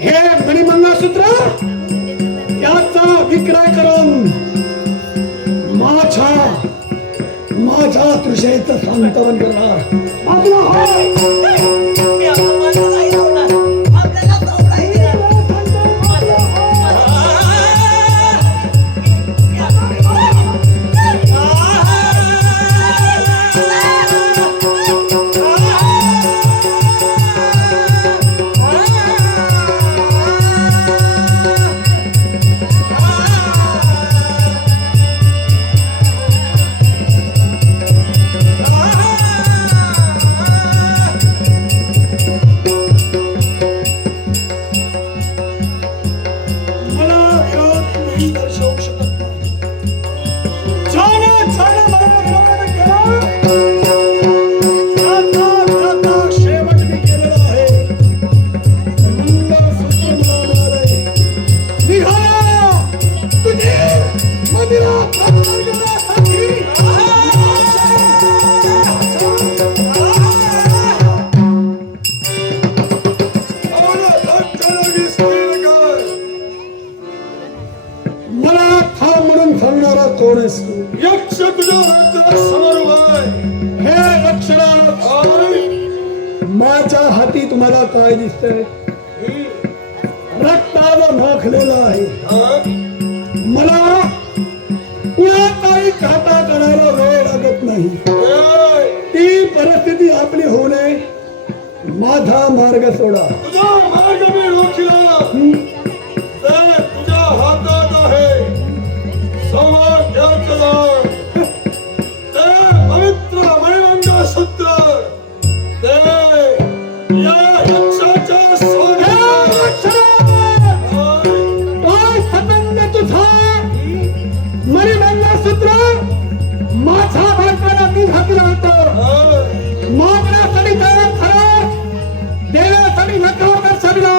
हे मणिमंगळसूत्र याचा विक्रय करून माझ्या तृषेचं सांत्वन करणार. बाजूला हो. मी आपलं मन नाही लावणार. आपल्याला सोडायला देणार. मला विरोध तुम्ही दर्शवू शकत नाही. छान मला विरोध केला. आता शेवट मी केलेला आहे. मंगळसूत्र मला मिळालंय. निघा तुझे मंदिरात प्रार्थना करण्यासाठी. मला थांब म्हणून सांगणारा कोण आहेस तू? यक्ष तुझ्या समोर उभा आहे. हे अक्षराज, माझ्या हाती तुम्हाला काय दिसतंय? रक्ताला नाखलेला आहे. मला पुन्हा काही काटा करायला वेळ लागत नाही. ती परिस्थिती आपली होऊ नये. माझा मार्ग सोडा. तुझा मार्ग मी रोखला. ते तुझ्या हातात आहे. सौभाग्याचं दान. ते पवित्र मणिमंगळसूत्र. ते या यक्षाच्या सोन्याचं. काय संबंध तुझा? मणिमंगळसूत्र माझ्या बायकोला मी घातलं होतं. मागण्यासाठी तयार खरं, देण्यासाठी नकार सगळा.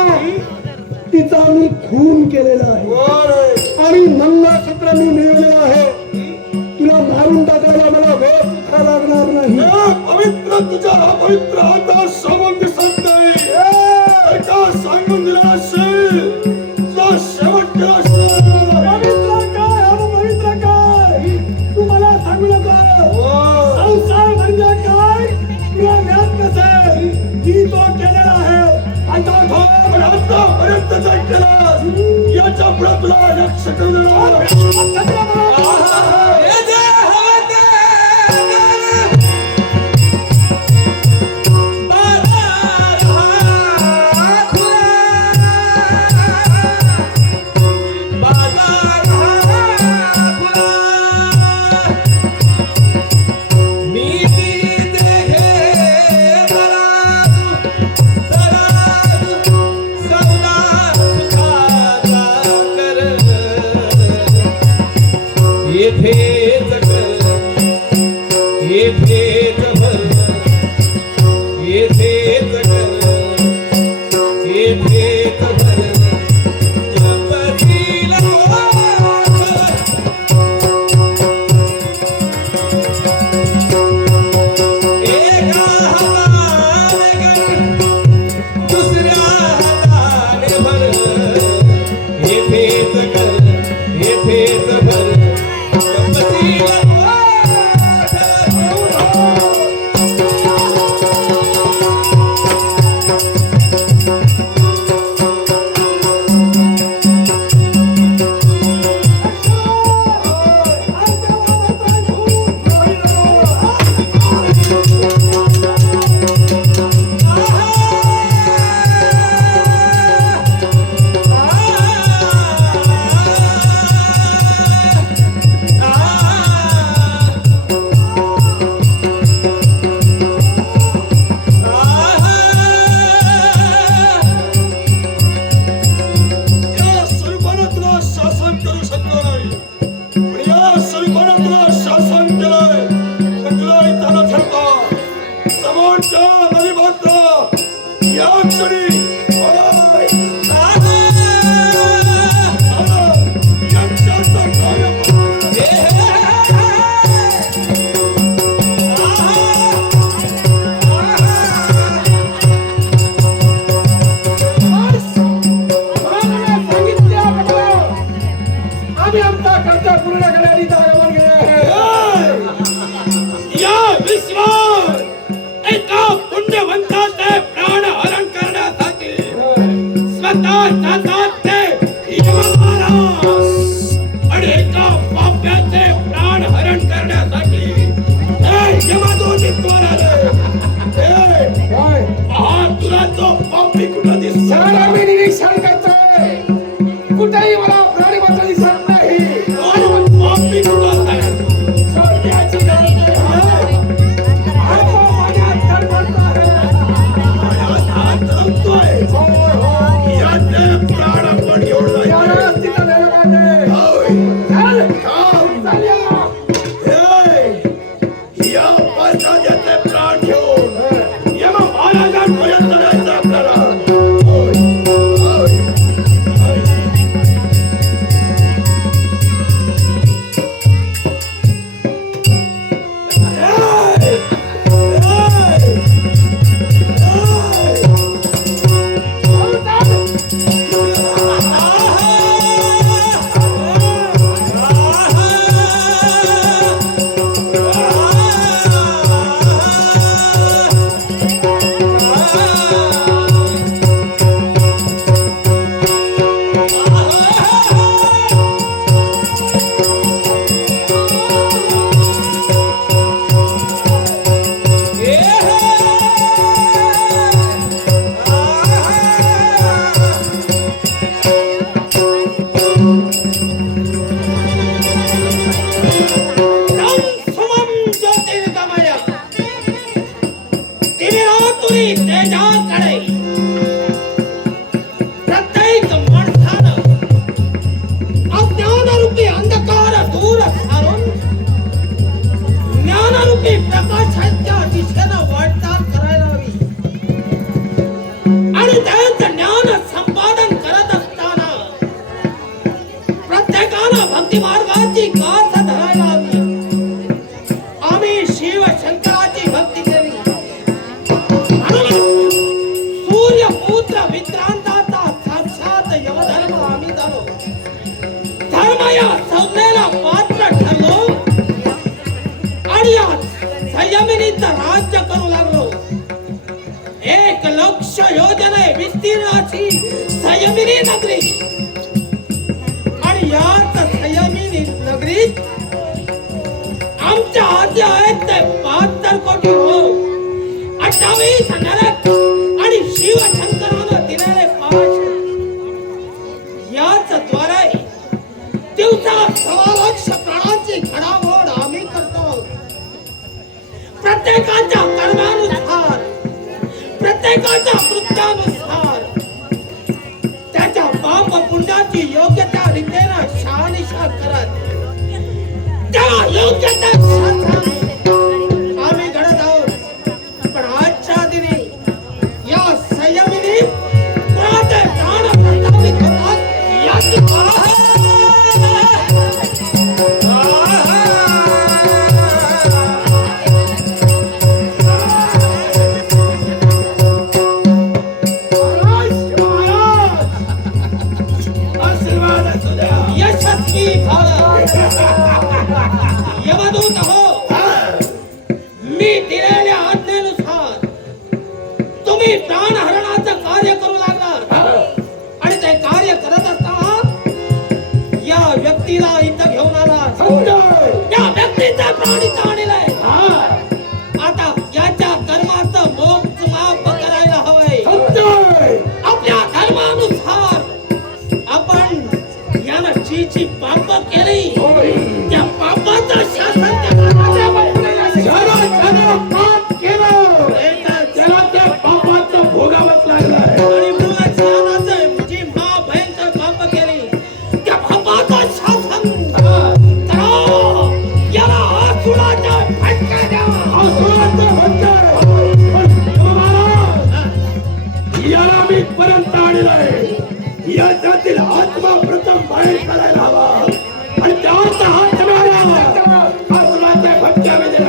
तिचा मी खून केलेला आहे आणि मंगळसूत्र मी मिळवलेलं आहे. तुला मारून टाकायला मला वेळ सुद्धा लागणार नाही. पवित्र तुझ्या पवित्र हातात सोबत दिसत नाही. एका सांगून दिला असेल तुझा शेवट केला असेल. पवित्र काय अपवित्र काय तू मला सांगू नका. संसार म्हणजे काय तुला ज्ञात नसेल. मी तो केलेला आहे आणि तो पण आतापर्यंत जर केलास, याच्या पुढे तुला लक्ष करू देणार. जातात ते यमराज आणि एका पाप्याचे प्राण हरण करण्यासाठी यमदूत आले. हा तुला तो पापी कुठं दिसतो? सगळं मी निरीक्षण करतोय, कुठेही मला प्राणी मात्र दिसत नाही. तो पापी कुठं आहे? सोडण्याची गरज नाही. आणि तो माझ्यात तडफडतो आहे. हात रमतोय. याचे प्राण आपण घेऊन जायचे. त्याला तिथं नेलं पाहिजे. होय. चल, चल या. या पाशाचे प्राण घेऊन यम महाराजांपर्यंत जायचं आपल्याला. होय, होय, होय. प्रत्येक माणसानं अज्ञानरूपी अंधकार दूर सारून ज्ञानरूपी प्रकाशाच्या दिशेनं वाटचाल करायला हवी. आणि त्यांचं ज्ञान संपादन करत असताना प्रत्येकानं भक्ती मार्गाची गाथ धरायला हवी. आम्ही शिव शंकराची भक्ती केली. सूर्यपुत्र विक्रांताचा साक्षात यमधर्म आम्ही झालो. धर्म या संज्ञेला पात्र ठरलो आणि या संयमिनीचं राज्य करू लागलो. 1,00,000 योजने विस्तीर्ण अशी संयमिनी नगरी. आणि याच संयमिनी नगरीत आमच्या आधी आहेत ते 72 कोटी लोक, 28 नरक आणि शिवशंकरानं दिलेले पाश. याच द्वारे दिवसा 1,00,000 प्राणांची घडामोड आम्ही करतो. प्रत्येकाच्या कर्मानुसार, प्रत्येकाच्या कृत्यानुसार त्याच्या पाप पुण्याची योग्यता रीतीनं शहानिशा करत त्याला योग्य त्या शासनाने आम्ही घडत आहोत. पण आजच्या दिनी या संयमिनी कोणाचे प्राण प्रस्थापित होतात याची आशीर्वाद असू द्या. यशस्वी झालं. यमदूत हो, मी दिलेल्या आज्ञेनुसार तुम्ही प्राणहरणाचं कार्य करू लागला. आणि ते कार्य करत असताना या व्यक्तीला इथं घेऊन आला. त्या व्यक्तीचा प्राण इथं आणलाय. आता याच्या कर्माचं मोजमाप करायला हवंय. आपल्या धर्मानुसार आपण यानं जी पाप केली त्या पापाचं शासन त्याला पाप केलं त्याला त्या पापाचं भोगावंच लागलंय. आणि मुळात यानं जी महाभयंकर पाप केली त्या पापाचं शासन करा. याला आसुराचा फटका द्या. आसुराचा फटका. याला मी पर्यंत आणलंय. याच्यातील आत्मा प्रथम बाहेर काढायला हवा आणि त्याचा हात मिळाला आत्माच्या भक्त्यामध्ये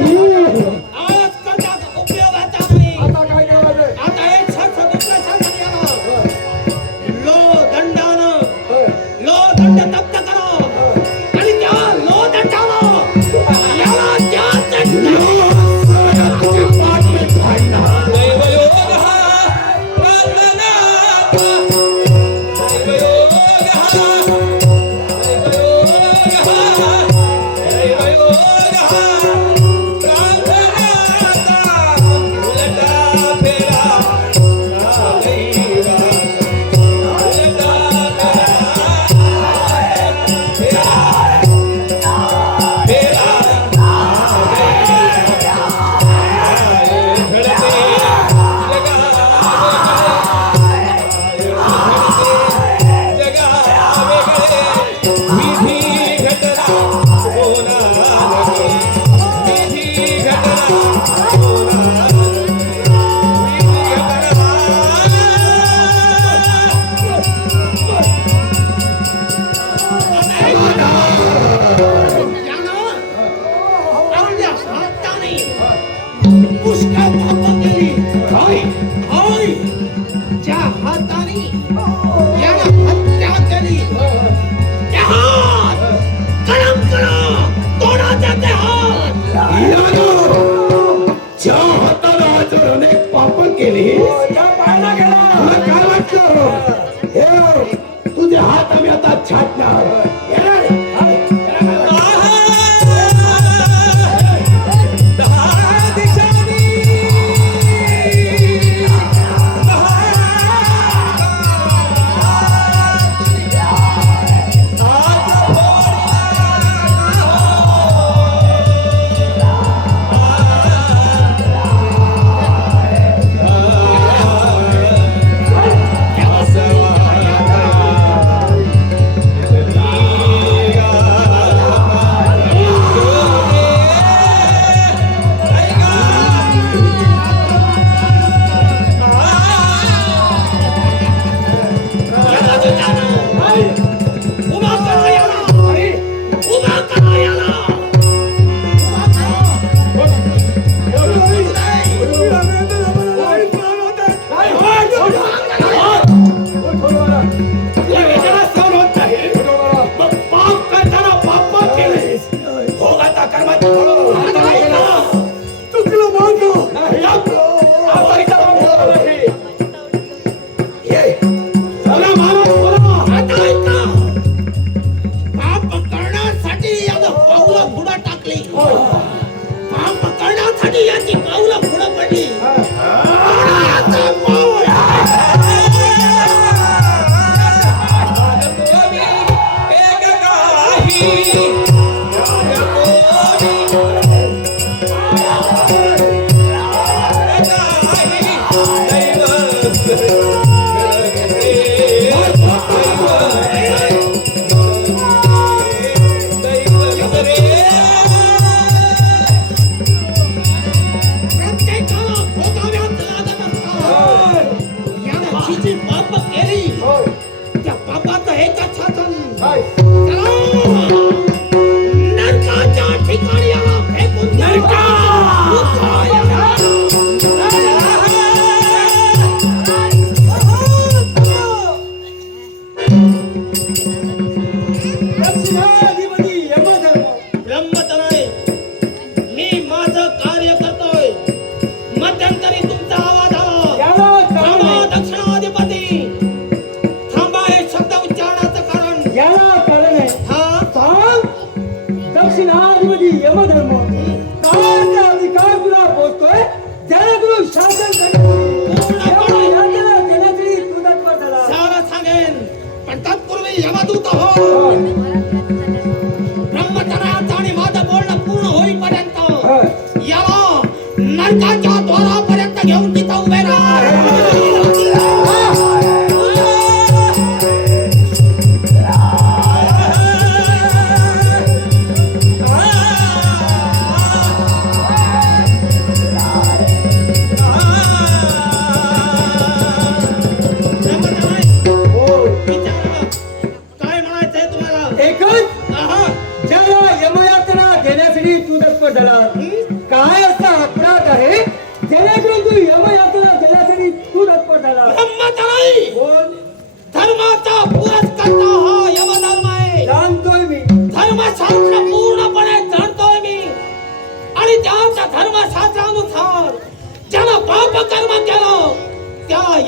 आज कशाचा उपयोगाचा नाही. आता काय करायचंय? आता हे शासन दुसऱ्या शासनानं लो दंडानं लो दंड तप्त करा आणि त्या लो दंडानं याला त्या पुष्कळ पाप केली. होय, ज्या हाताने यानं हत्या केली त्या हात कलम करा तोडाच्या ते हात. ज्या हाताला आचरणे पाप केली त्या पायाला गेला. तुला काय वाटलं? हे तुझे हात आम्ही आता छाटणार. हा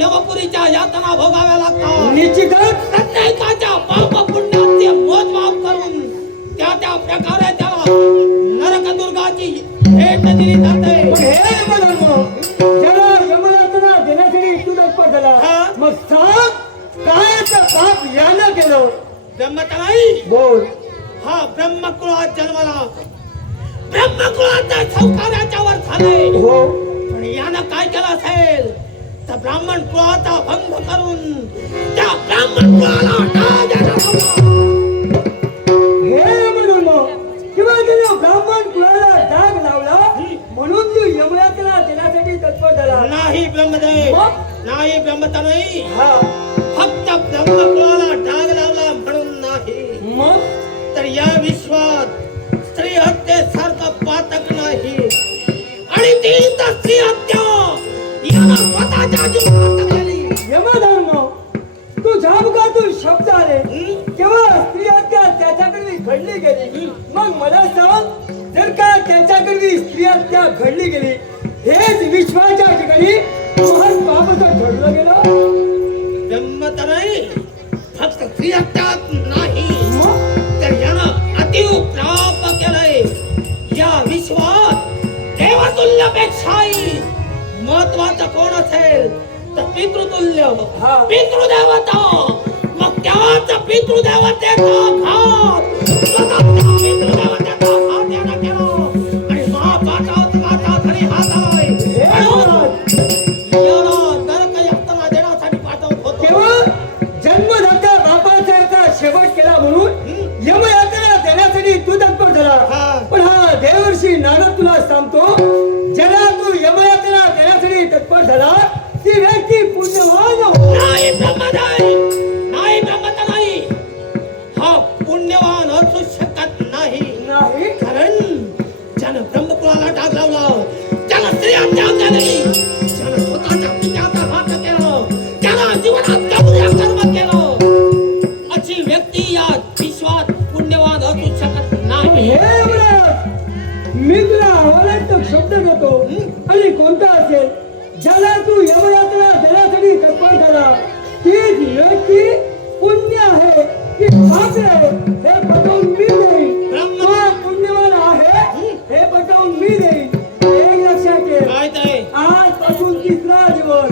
यमपुरीच्या यातना भोगाव्या लागतात. निश्चितच प्रत्येकाच्या पाप पुण्याचे मोजमाप करून त्या प्रकारे त्याला नरकदुर्गाची भेट दिली जाते. हे यमधर्म ज्याला यमयातना देण्यासाठी तू तत्पर झाला हा. मग सांग कायचं पाप यानं केलं ब्रह्मतराई बोल. हा ब्रह्मकुळात जन्मला, ब्रह्मकुळाच्या संस्काराच्या वर झाले. हो पण यानं काय केलं असेल तर ब्राह्मण कुळाचा भंग करून त्या ब्राह्मण कुळाला डाग द्यायला लावला. हे यमधर्म किंवा त्याने ब्राह्मण कुळाला डाग लावला म्हणून तू यमयातना देण्यासाठी तत्पर झाला. नाही ब्रह्मदेव, मग? नाही ब्रह्मतनई, हा फक्त ब्रह्मकुळाला डाग लावला म्हणून नाही, मग तर या विश्वात स्त्री हत्येसारखं पातक नाही. आणि ती तर स्त्री हत्या याला स्वतःच्या जीवात केली. यमधर्म तू झामकातून शब्द आले केव्हा स्त्री हत्या त्याच्याकडे घडली गेली. मग मला सांग जर का त्याच्याकडे स्त्री हत्या घडली गेली हेच विश्वाच्या ठिकाणी महान पापाचं घडलं गेलं. ब्रह्मतनई फक्त स्त्री हत्याच नाही मग तर यानं अतिव पाप केलंय. या विश्वात देवतुल्यपेक्षाही महत्वाचं कोण असेल तर पितृतुल्य, हा. पितृदेवता. मग तेव्हाच पितृदेवतेचा घात स्वतःच्या पितृदेवतेचा घात यानं केला आणि महापाठात घरी हात आलाय. म्हणून याला नरक यातना देण्यासाठी पाठवत होतो. केवळ जन्मदात्या बापाचा याचा शेवट केला म्हणून यमयातना देण्यासाठी तू तत्पर झाला. हा. पण हा देवर्षी नारद तुला सांगतो ज्याला तू यमयातना देण्यासाठी तत्पर झाला ती व्यक्ती पुण्यवान हो. नाही ब्रह्मदेव, नाही ब्रह्मतनई, हा पुण्यवान असू शकत नाही. नाही कारण ज्यानं ब्रह्मकुळाला डाग लावला, ज्यानं स्त्री हत्या केली, ज्यानं स्वतःच्या पित्याचा घात केला, ज्यानं जीवनात गौर्य कर्म केलं, अशी व्यक्ती या विश्वात पुण्यवान असू शकत नाही. हे यमराज, मी तुला हवालात शब्द देतो आणि कोणता असेल ज्याला तू यमयातना देण्यासाठी तत्पर झाला तीच व्यक्ती पुण्य आहे की पाप आहे हे पटवून मी देईन. तो पुण्यवान आहे हे पटवून मी देईन. एक लक्षात ठेव काय ते आजपासून तिसरा दिवस,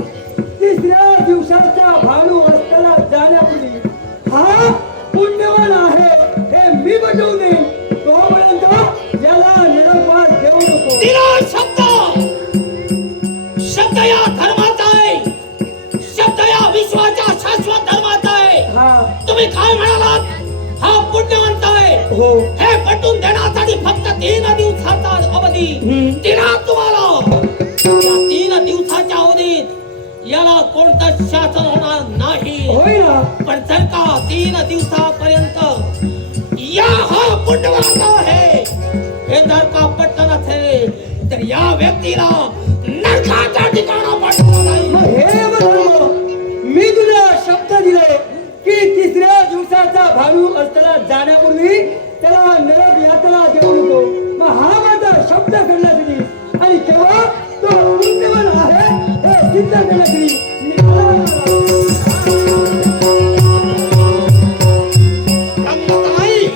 तिसऱ्या दिवसाचा भानू असताना जाण्यापूर्वी हा पुण्यवान आहे हे मी पटवून देईन. तोपर्यंत याला निरंपार देऊ नको. दिला शब्द, शब्द या धर्माचा आहे, शब्द या विश्वाच्या शाश्वत धर्माचा आहे. हा तुम्ही काय म्हणालात? हा पुण्यवंत आहे. हो हे पटवून देण्यासाठी फक्त 3 दिवसाचा अवधी दिला तुम्हाला. या 3 दिवसाच्या अवधीत याला कोणतं शासन होणार नाही. होय ना. पण जर का 3 दिवसापर्यंत या हा पुण्यवंत आहे हे जर का पटलं नसेल तर या व्यक्तीला नरकाच्या ठिकाणा पाठवलं नाही. मग हे बघ, मी तुला शब्द दिलाय की तिसऱ्या दिवसाचा भानू असताना जाण्यापूर्वी त्याला नरक यातना देऊ नको. मग हा माझा शब्द करण्यासाठी आणि केव्हा तो पुण्यवान आहे हे सिद्ध करण्यासाठी मी ब्रह्मताई,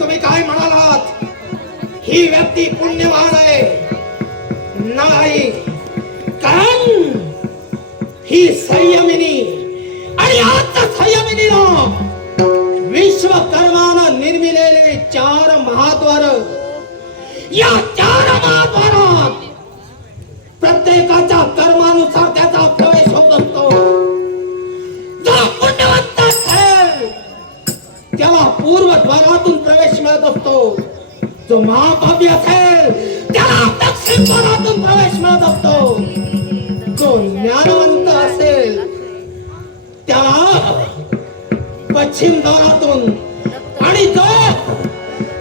तुम्ही काय म्हणालात? ही व्यक्ती पुण्यवान आहे नाही, कारण ही संयमिनी आणि आता संयमिनीला विश्वकर्मानं निर्मिलेले 4 महाद्वार, या 4 महाद्वारात प्रत्येकाच्या कर्मानुसार त्याचा प्रवेश होत असतो. जो पुण्यवंत असेल त्याला पूर्वद्वारातून प्रवेश मिळत असतो. जो महापापी असेल त्याला दक्षिण द्वारातून प्रवेश मिळत असतो. जो ज्ञानवंत असेल त्याला पश्चिम द्वारातून, आणि जो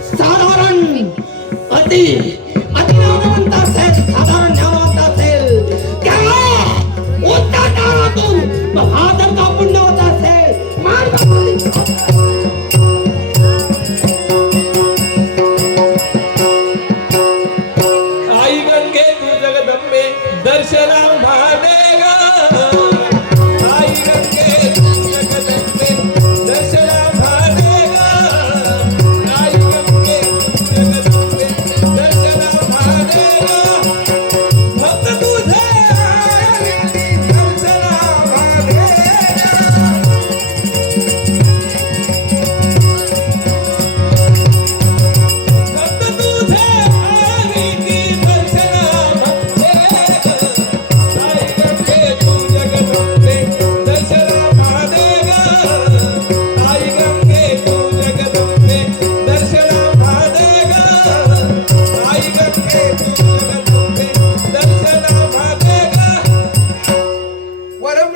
साधारण अति ज्ञानवंत असेल, साधारण ज्ञानवंत असेल त्याला उत्तर द्वारातून, हा जर का पुण्यवंत असेल मार्ग आई गंगे तू जगदंबे दर्शना महादेवा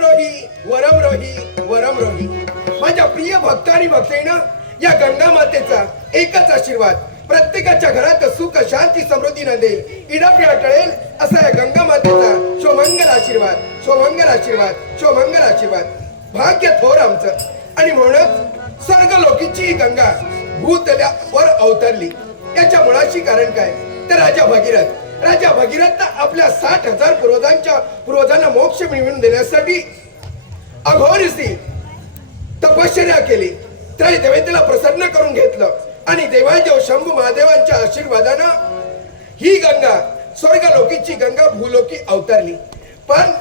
वरम रोही माझ्या प्रिय भक्त आणि भक्तांना या गंगा मातेचा एकच आशीर्वाद प्रत्येकाच्या घरात सुख शांती समृद्धी नांदेल इडापिडा टळेल असा या गंगा मातेचा शोभंगर आशीर्वाद भाग्य थोर आमचं. आणि म्हणूनच स्वर्ग लोकीची ही गंगा भूतलावर अवतरली. याच्या मुळाशी कारण काय तर राजा भगीरथ आपल्या 60,000 पूर्वजांना मोक्ष मिळवून देण्यासाठी अघोरसी तपश्चर्या केली. त्या देवतेला प्रसन्न करून घेतलं आणि देवादेव शंभू महादेवांच्या आशीर्वादानं ही गंगा स्वर्ग लोकीची गंगा भूलोकी अवतरली. पण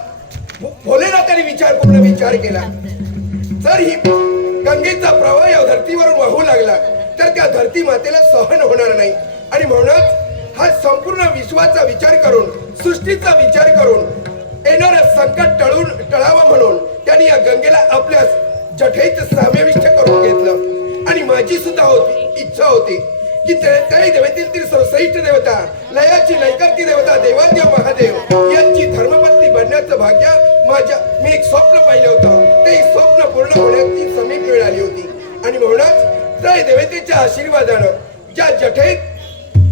भोलेनाथाने विचार केला जर ही गंगेचा प्रवाह या धर्तीवरून वाहू लागला तर त्या धरती मातेला सहन होणार नाही. आणि म्हणूनच हा संपूर्ण विश्वाचा विचार करून सृष्टीचा विचार करून येणारं संकट टळावं म्हणून त्यांनी या गंगेला आपल्या जठेत समाविष्ट करून घेतलं. आणि माझी सुद्धा इच्छा होती की त्या देवतेतील सर्वश्रेष्ठ देवता लयाची लयकर्ती देवता देवादेव महादेव यांची धर्मपत्नी बनण्याचं भाग्य मी एक स्वप्न पाहिलं होतं. ते स्वप्न पूर्ण होण्याची समीप वेळ आली होती. आणि म्हणूनच त्या देवतेच्या आशीर्वादानं ज्या जठेत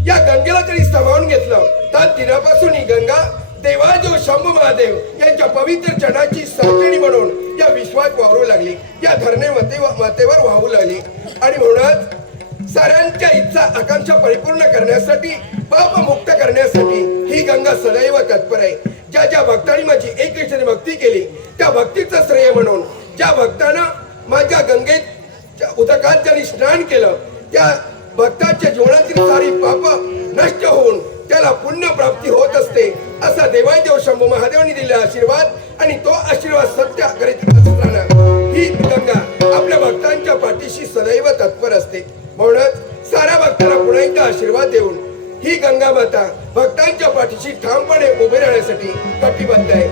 या गंगेला त्यांनी सामावून घेतलं त्या दिनापासून ही गंगा देवादेव शंभू महादेव यांच्या पवित्र चरणाची सरकेणी म्हणून या विश्वात वावरू लागली, या धरणे मातेवर वाहू लागली. आणि म्हणूनच साऱ्यांच्या इच्छा आकांक्षा परिपूर्ण करण्यासाठी पाप मुक्त करण्यासाठी ही गंगा सदैव तत्पर आहे. ज्या भक्तांनी माझी एक निष्ठेने भक्ती केली त्या भक्तीचं श्रेय म्हणून ज्या भक्तांना माझ्या गंगेच्या उदकात ज्यांनी स्नान केलं त्या भक्ताच्या जीवनातील सारी पाप नष्ट होऊन त्याला पुण्य प्राप्ती होत असते असा देवादेव शंभू महादेवांनी दिलेला आशीर्वाद. आणि तो आशीर्वाद सत्य करीत असताना ही गंगा आपल्या भक्तांच्या पाठीशी सदैव तत्पर असते. म्हणूनच साऱ्या भक्तांना पुन्हा एकदा आशीर्वाद देऊन ही गंगा माता भक्तांच्या पाठीशी ठामपणे उभे राहण्यासाठी कटिबद्ध आहे.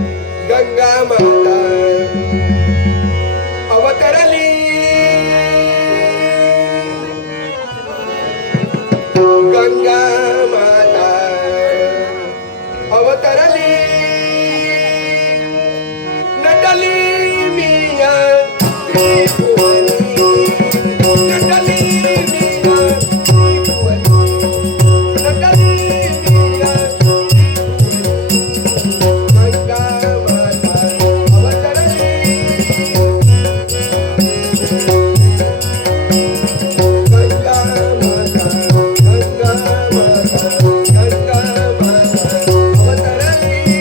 गंगा माता अवतरली, गंगा माता अवतरली, नटली मिया त्रिभुवनी, नटली मिया त्रिभुवनी, नटली मिया त्रिभुवनी, गंगा माता अवतरली, गंगा माता, गंगा माता, गंगा माता अवतरली, नटली मिया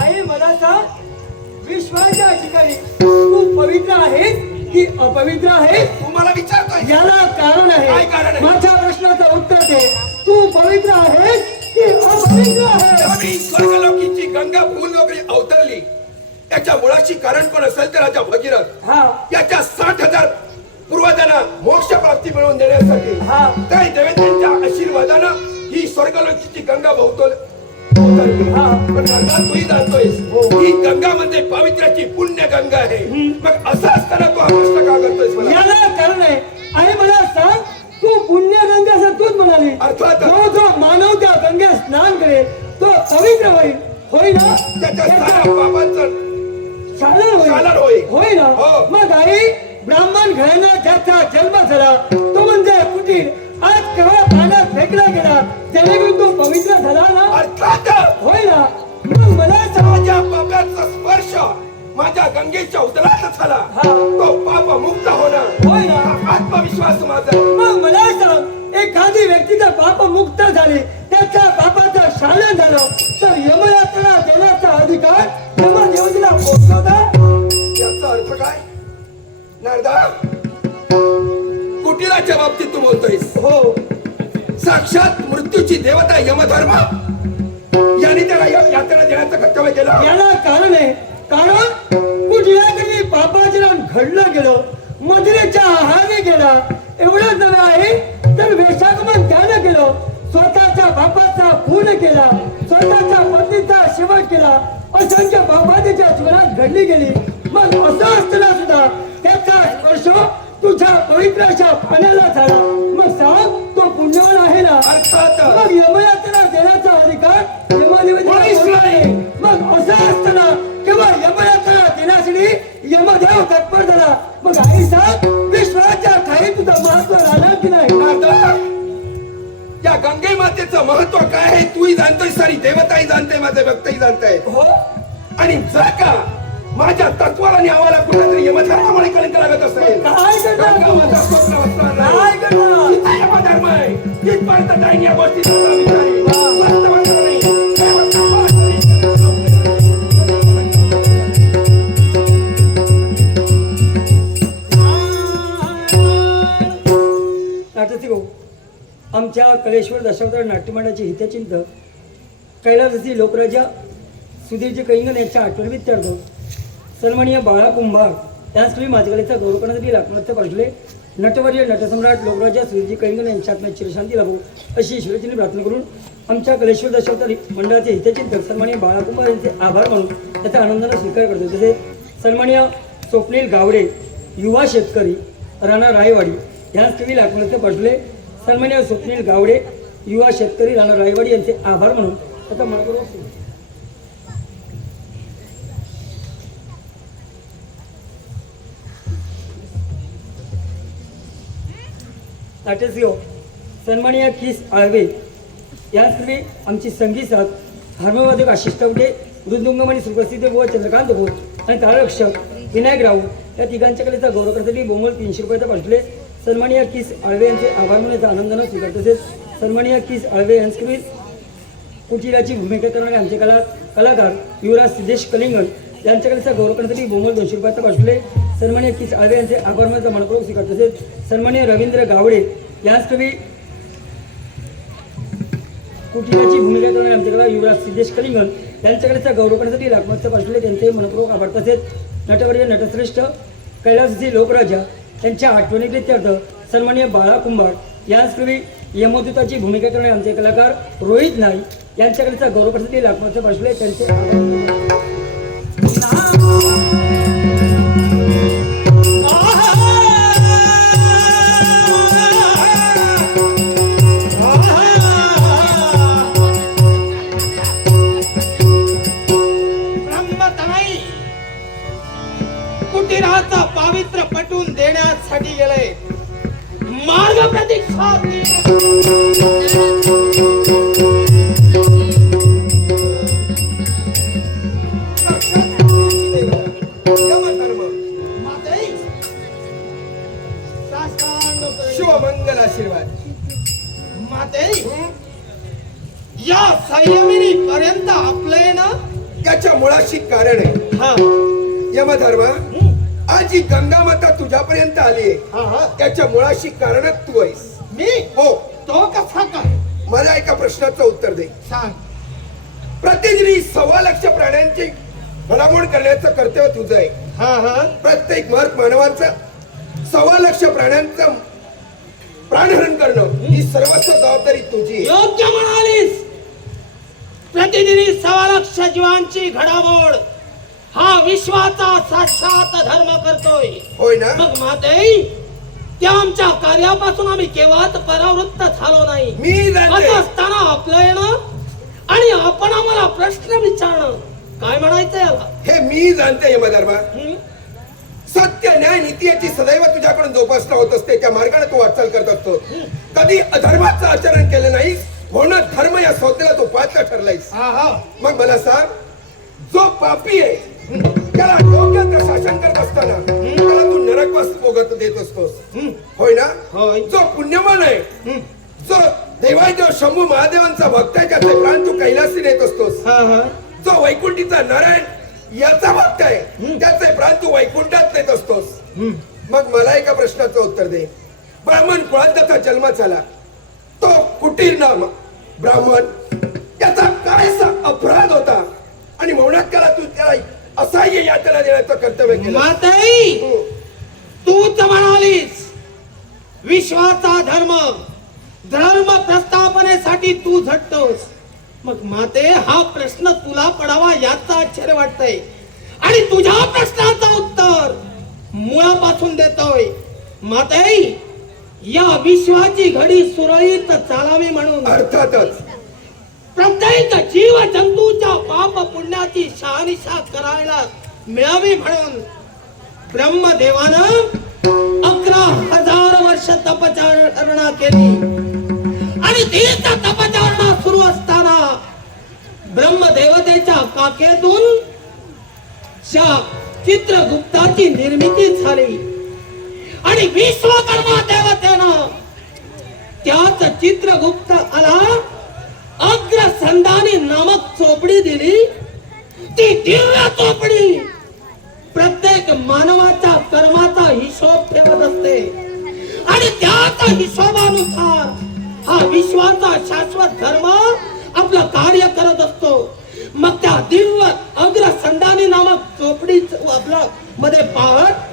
आई मला सांग, विश्वाच्या ठिकाणी तू पवित्र आहेस की अपवित्र आहेस? तुम्हाला विचारतोय याला कारण आहे. काय कारण आहे? माझ्या प्रश्नाचं उत्तर दे. तू पवित्र आहेस की अपवित्र आहेस? त्यावेळी स्वर्गलोकीची गंगा भूलोकी अवतरली याच्या मुळाशी कारण कोण असेल तर राजा भगीरथ. हा याच्या 60,000 पूर्वजांना मोक्ष प्राप्ती मिळवून देण्यासाठी हा. त्या देवतेच्या आशीर्वादानं ही स्वर्गलोकीची गंगा अवतरली. हा. पण गंगा तूही जाणतोयस ही गंगा म्हणजे पवित्राची पुण्य गंगा आहे. मग असं असताना तू हा प्रश्न का करतोयस मला? याला कारण आहे. आई मला सांग, तू पुण्यगंगा असं तूच म्हणाली. अर्थात. जो मानव त्या गंगेत स्नान करेल तो पवित्र होईल ना? त्याच्या साऱ्या पापांचं शालन शालन होईल. होईल ना? हो. मग आई ब्राह्मण घराण्यात ज्याचा जन्म झाला तो म्हणजे कुटील आज केव्हा पाण्यात फेकला गेला जेणेकरून तो पवित्र झाला ना अर्थात होय ना मग मला सांग माझ्या पापाचा स्पर्श माझ्या गंगेच्या उदरात झाला हा. तो पाप मुक्त होणार होय ना हा आत्मविश्वास माझा मग मला सांग एखादी व्यक्तीचं पाप मुक्त झाले त्याच्या पापाचं शालन झालं तर यमयात्रा देण्याचा अधिकार यमदेवतेला पोहोचवता याचा अर्थ काय नारदा कुटिलाच्या बाबतीत तू बोलतोयस हो साक्षात मृत्यूची देवता यमधर्म याने त्याला यात्रा देण्याचं कर्तव्य केलं याला कारण आहे कारण कुठल्याकडे पापाचे रान घडलं गेलं मदिरेच्या आहारी गेला एवढंच नव्हे आहे तर वेशागमन त्यानं केलं स्वतःच्या बापाचा खून केला स्वतःच्या पत्नीचा शेवट केला असंख्य पापाच्या जीवनात घडली गेली मग असं असताना सुद्धा त्याचा स्पर्श तुझ्या पवित्र अशा पाण्याला झाला मग सांग तो पुण्यवान आहे ना अर्थात मग यमयात्रा देण्याचा अधिकार यमदेवतेला नाही मग असं असताना केव्हा यमयात्रा देण्यासाठी यमदेव तत्पर झाला मग आई सांग विश्वाच्या ठाई तुझं महत्व राहणार की नाही नारदा, या गंगे मातेचं महत्व काय आहे तूही जाणतोय सारी देवताही जाणते माझे भक्तही जाणताय हो आणि जर का माझ्या तत्वाला आणि आवाला कुठेतरी यमधर्मामुळे कलंक लागत असेल काय करणार गंगा तू? माता स्वप्न वस्त्रावर काय नाही. करणार तिचा यमधर्म आहे तिथपर्यंत जाईन या गोष्टीचा विचार आहे. वास्तवात नाही. नाटक हो आमच्या कलेश्वर दशावतार नाट्यमंडळाचे हितचिंतक कैलासची लोकराजा सुधीरजी कैंगण यांच्या आठवणीत्यार्थ सन्माननीय बाळा कुंभार त्याचवेळी माझ्या कलेचा गौरव करण्यासाठी लाखनाथ पाठवले नटवर्य नटसम्राट लोकराजा सुधीरजी कैंगण यांच्या आत्म्यात चिरशांती लाभो अशी ईश्वराची प्रार्थना करून आमच्या कलेश्वर दशावतार मंडळाचे हितचिंतक सन्माननीय बाळा कुंभार यांचे आभार मानून त्याचा आनंदाने स्वीकार करतो तसेच सन्माननीय स्वप्नील गावडे युवा शेतकरी राणा रायवाडी याचवेळी लाखनाथ पाठवले सन्माननीय स्वप्नील गावडे युवा शेतकरी राणा रायवाडी यांचे आभार मानून त्याचा मनपूर्वक नाट्यसिंह सन्माननीय किस आळवे याचपूर्वी आमची संगीत साथ हार्मोनियम आशिष तावडे मृदुंगमणी सुप्रसिद्ध व चंद्रकांत घोष आणि तारक्षक विनायक राऊत या तिघांच्या कलेचा गौरव करण्यासाठी बोंबल 300 रुपयाचा पाठवले सन्माननीय किस आळवे यांचे आभार म्हणून याचा आनंदानं स्वीकार तसेच सन्माननीय किस आळवे यांच्यापूर्वी कुटीलाची भूमिका करणारे आमचे कलाकार युवराज सिद्धेश कलिंगण यांच्या कलेचा गौरव करण्यासाठी बोंबल 200 रुपयाचा पाठवले सन्माननीय किस आळवे यांचे आभार म्हणून याचा मनपूर्वक स्वीकार तसेच सन्माननीय रवींद्र गावडे यांच्यापूर्वी कुटीलाची भूमिका करणारे आमचे कला युवराज सिद्धेश कलिंगण यांच्याकडेचा गौरव करण्यासाठी लाखमागचा पाठवले त्यांचे मनपूर्वक आभार तसेच नटवर्य नटश्रेष्ठ कैलासजी लोकराजा त्यांच्या आठवणीप्रित्यर्थ सन्माननीय बाळा कुंभार यांच्यापूर्वी यमदूताची भूमिका करणारे आमचे कलाकार रोहित नाईक यांच्याकडेचा गौरव करण्यासाठी लाखमागचा पाठवले त्यांचे आभार कुटीराचा पावित्र्य पटवून देण्यासाठी गेले मार्ग प्रतीक्षा शिवमंगल आशीर्वाद माते या संयमिनी पर्यंत आपले ना याच्या मुळाशी कारण आहे हा यमधर्म आज ही गंगा माता तुझ्यापर्यंत आली हा हा त्याच्या मुळाशी कारणच तू आहेस मी हो तो कसा काय मला एका प्रश्नाचं उत्तर दे सांग प्रतिदिनी 1.25 लाख प्राण्यांची भलामण करण्याचं कर्तव्य तुझं आहे हा हा प्रत्येक मानवाचं 1.25 लाख प्राण्यांचं प्राणहरण करणं ही सर्वस्व जबाबदारी तुझी आहे. योग्य म्हणालीस प्रतिदिनी 1.25 लाख जीवांची घडामोड हा विश्वाचा साक्षात धर्म करतोय होय ना मग माते त्या आमच्या कार्यापासून आम्ही केव्हाच परावृत्त झालो नाही मी जाणते. असं असताना आपलं येणं आणि आपण आम्हाला प्रश्न विचारणं काय म्हणायचं याला हे मी जाणते यमधर्मा हं? सत्य न्याय नीती याची सदैव तुझ्याकडून जोपासना होत असते. त्या मार्गाने तू वाटचाल करत असतो. कधी अधर्माचं आचरण केलं नाहीस, म्हणून धर्म या संस्थेला तू पात्र ठरलायस. मग मला सांग, जो पापी आहे त्याला डोक्यात शासन करत असताना त्याला तू नरकवास भोगत देत असतोस, होय ना? जो पुण्यवान आहे, जो देवादेव शंभू महादेवांचा भक्त आहे, त्याचे प्राण तू कैलासी नेत असतोस. जो वैकुंठीचा नारायण याचा भक्त आहे, त्याचे प्राण तू वैकुंठात नेत असतोस. मग मला एका प्रश्नाचं उत्तर दे. ब्राह्मण कुळात त्याचा जन्म झाला, तो कुटीर नाम ब्राह्मण, त्याचा कायसा अपराध होता आणि म्हणून त्याला असह्य यातना देण्याचं कर्तव्य केलं. माताई, तूच म्हणालीस विश्वाचा धर्म प्रस्थापनेसाठी तू झटतोस. मग माते, हा प्रश्न तुला पडावा याचा आश्चर्य वाटतंय आणि तुझ्या प्रश्नाचं उत्तर मुळापासून देतोय. माताई, या विश्वाची घडी सुरळीत चालावी म्हणून अर्थातच प्रत्येक जीव जंतूच्या पाप पुण्याची शहानिशा करायला मिळावी म्हणून ब्रह्मदेवानं 11,000 वर्ष तपचारणा केली आणि तीच तपचारणा सुरू असताना ब्रह्मदेवतेच्या काकेतून चित्रगुप्ताची निर्मिती झाली आणि विश्वकर्मा देवतेनं त्याच चित्रगुप्त आला अग्रसंधानी नामक चोपडी दिली. ती दिव्य चोपडी प्रत्येक मानवाच्या कर्माचा हिशोब ठेवत असते आणि त्याच हिशोबानुसार हा विश्वाचा शाश्वत धर्म आपलं कार्य करत असतो. मग त्या दिव्य अग्रसंधानी नामक चोपडी आपल्या मध्ये पाहत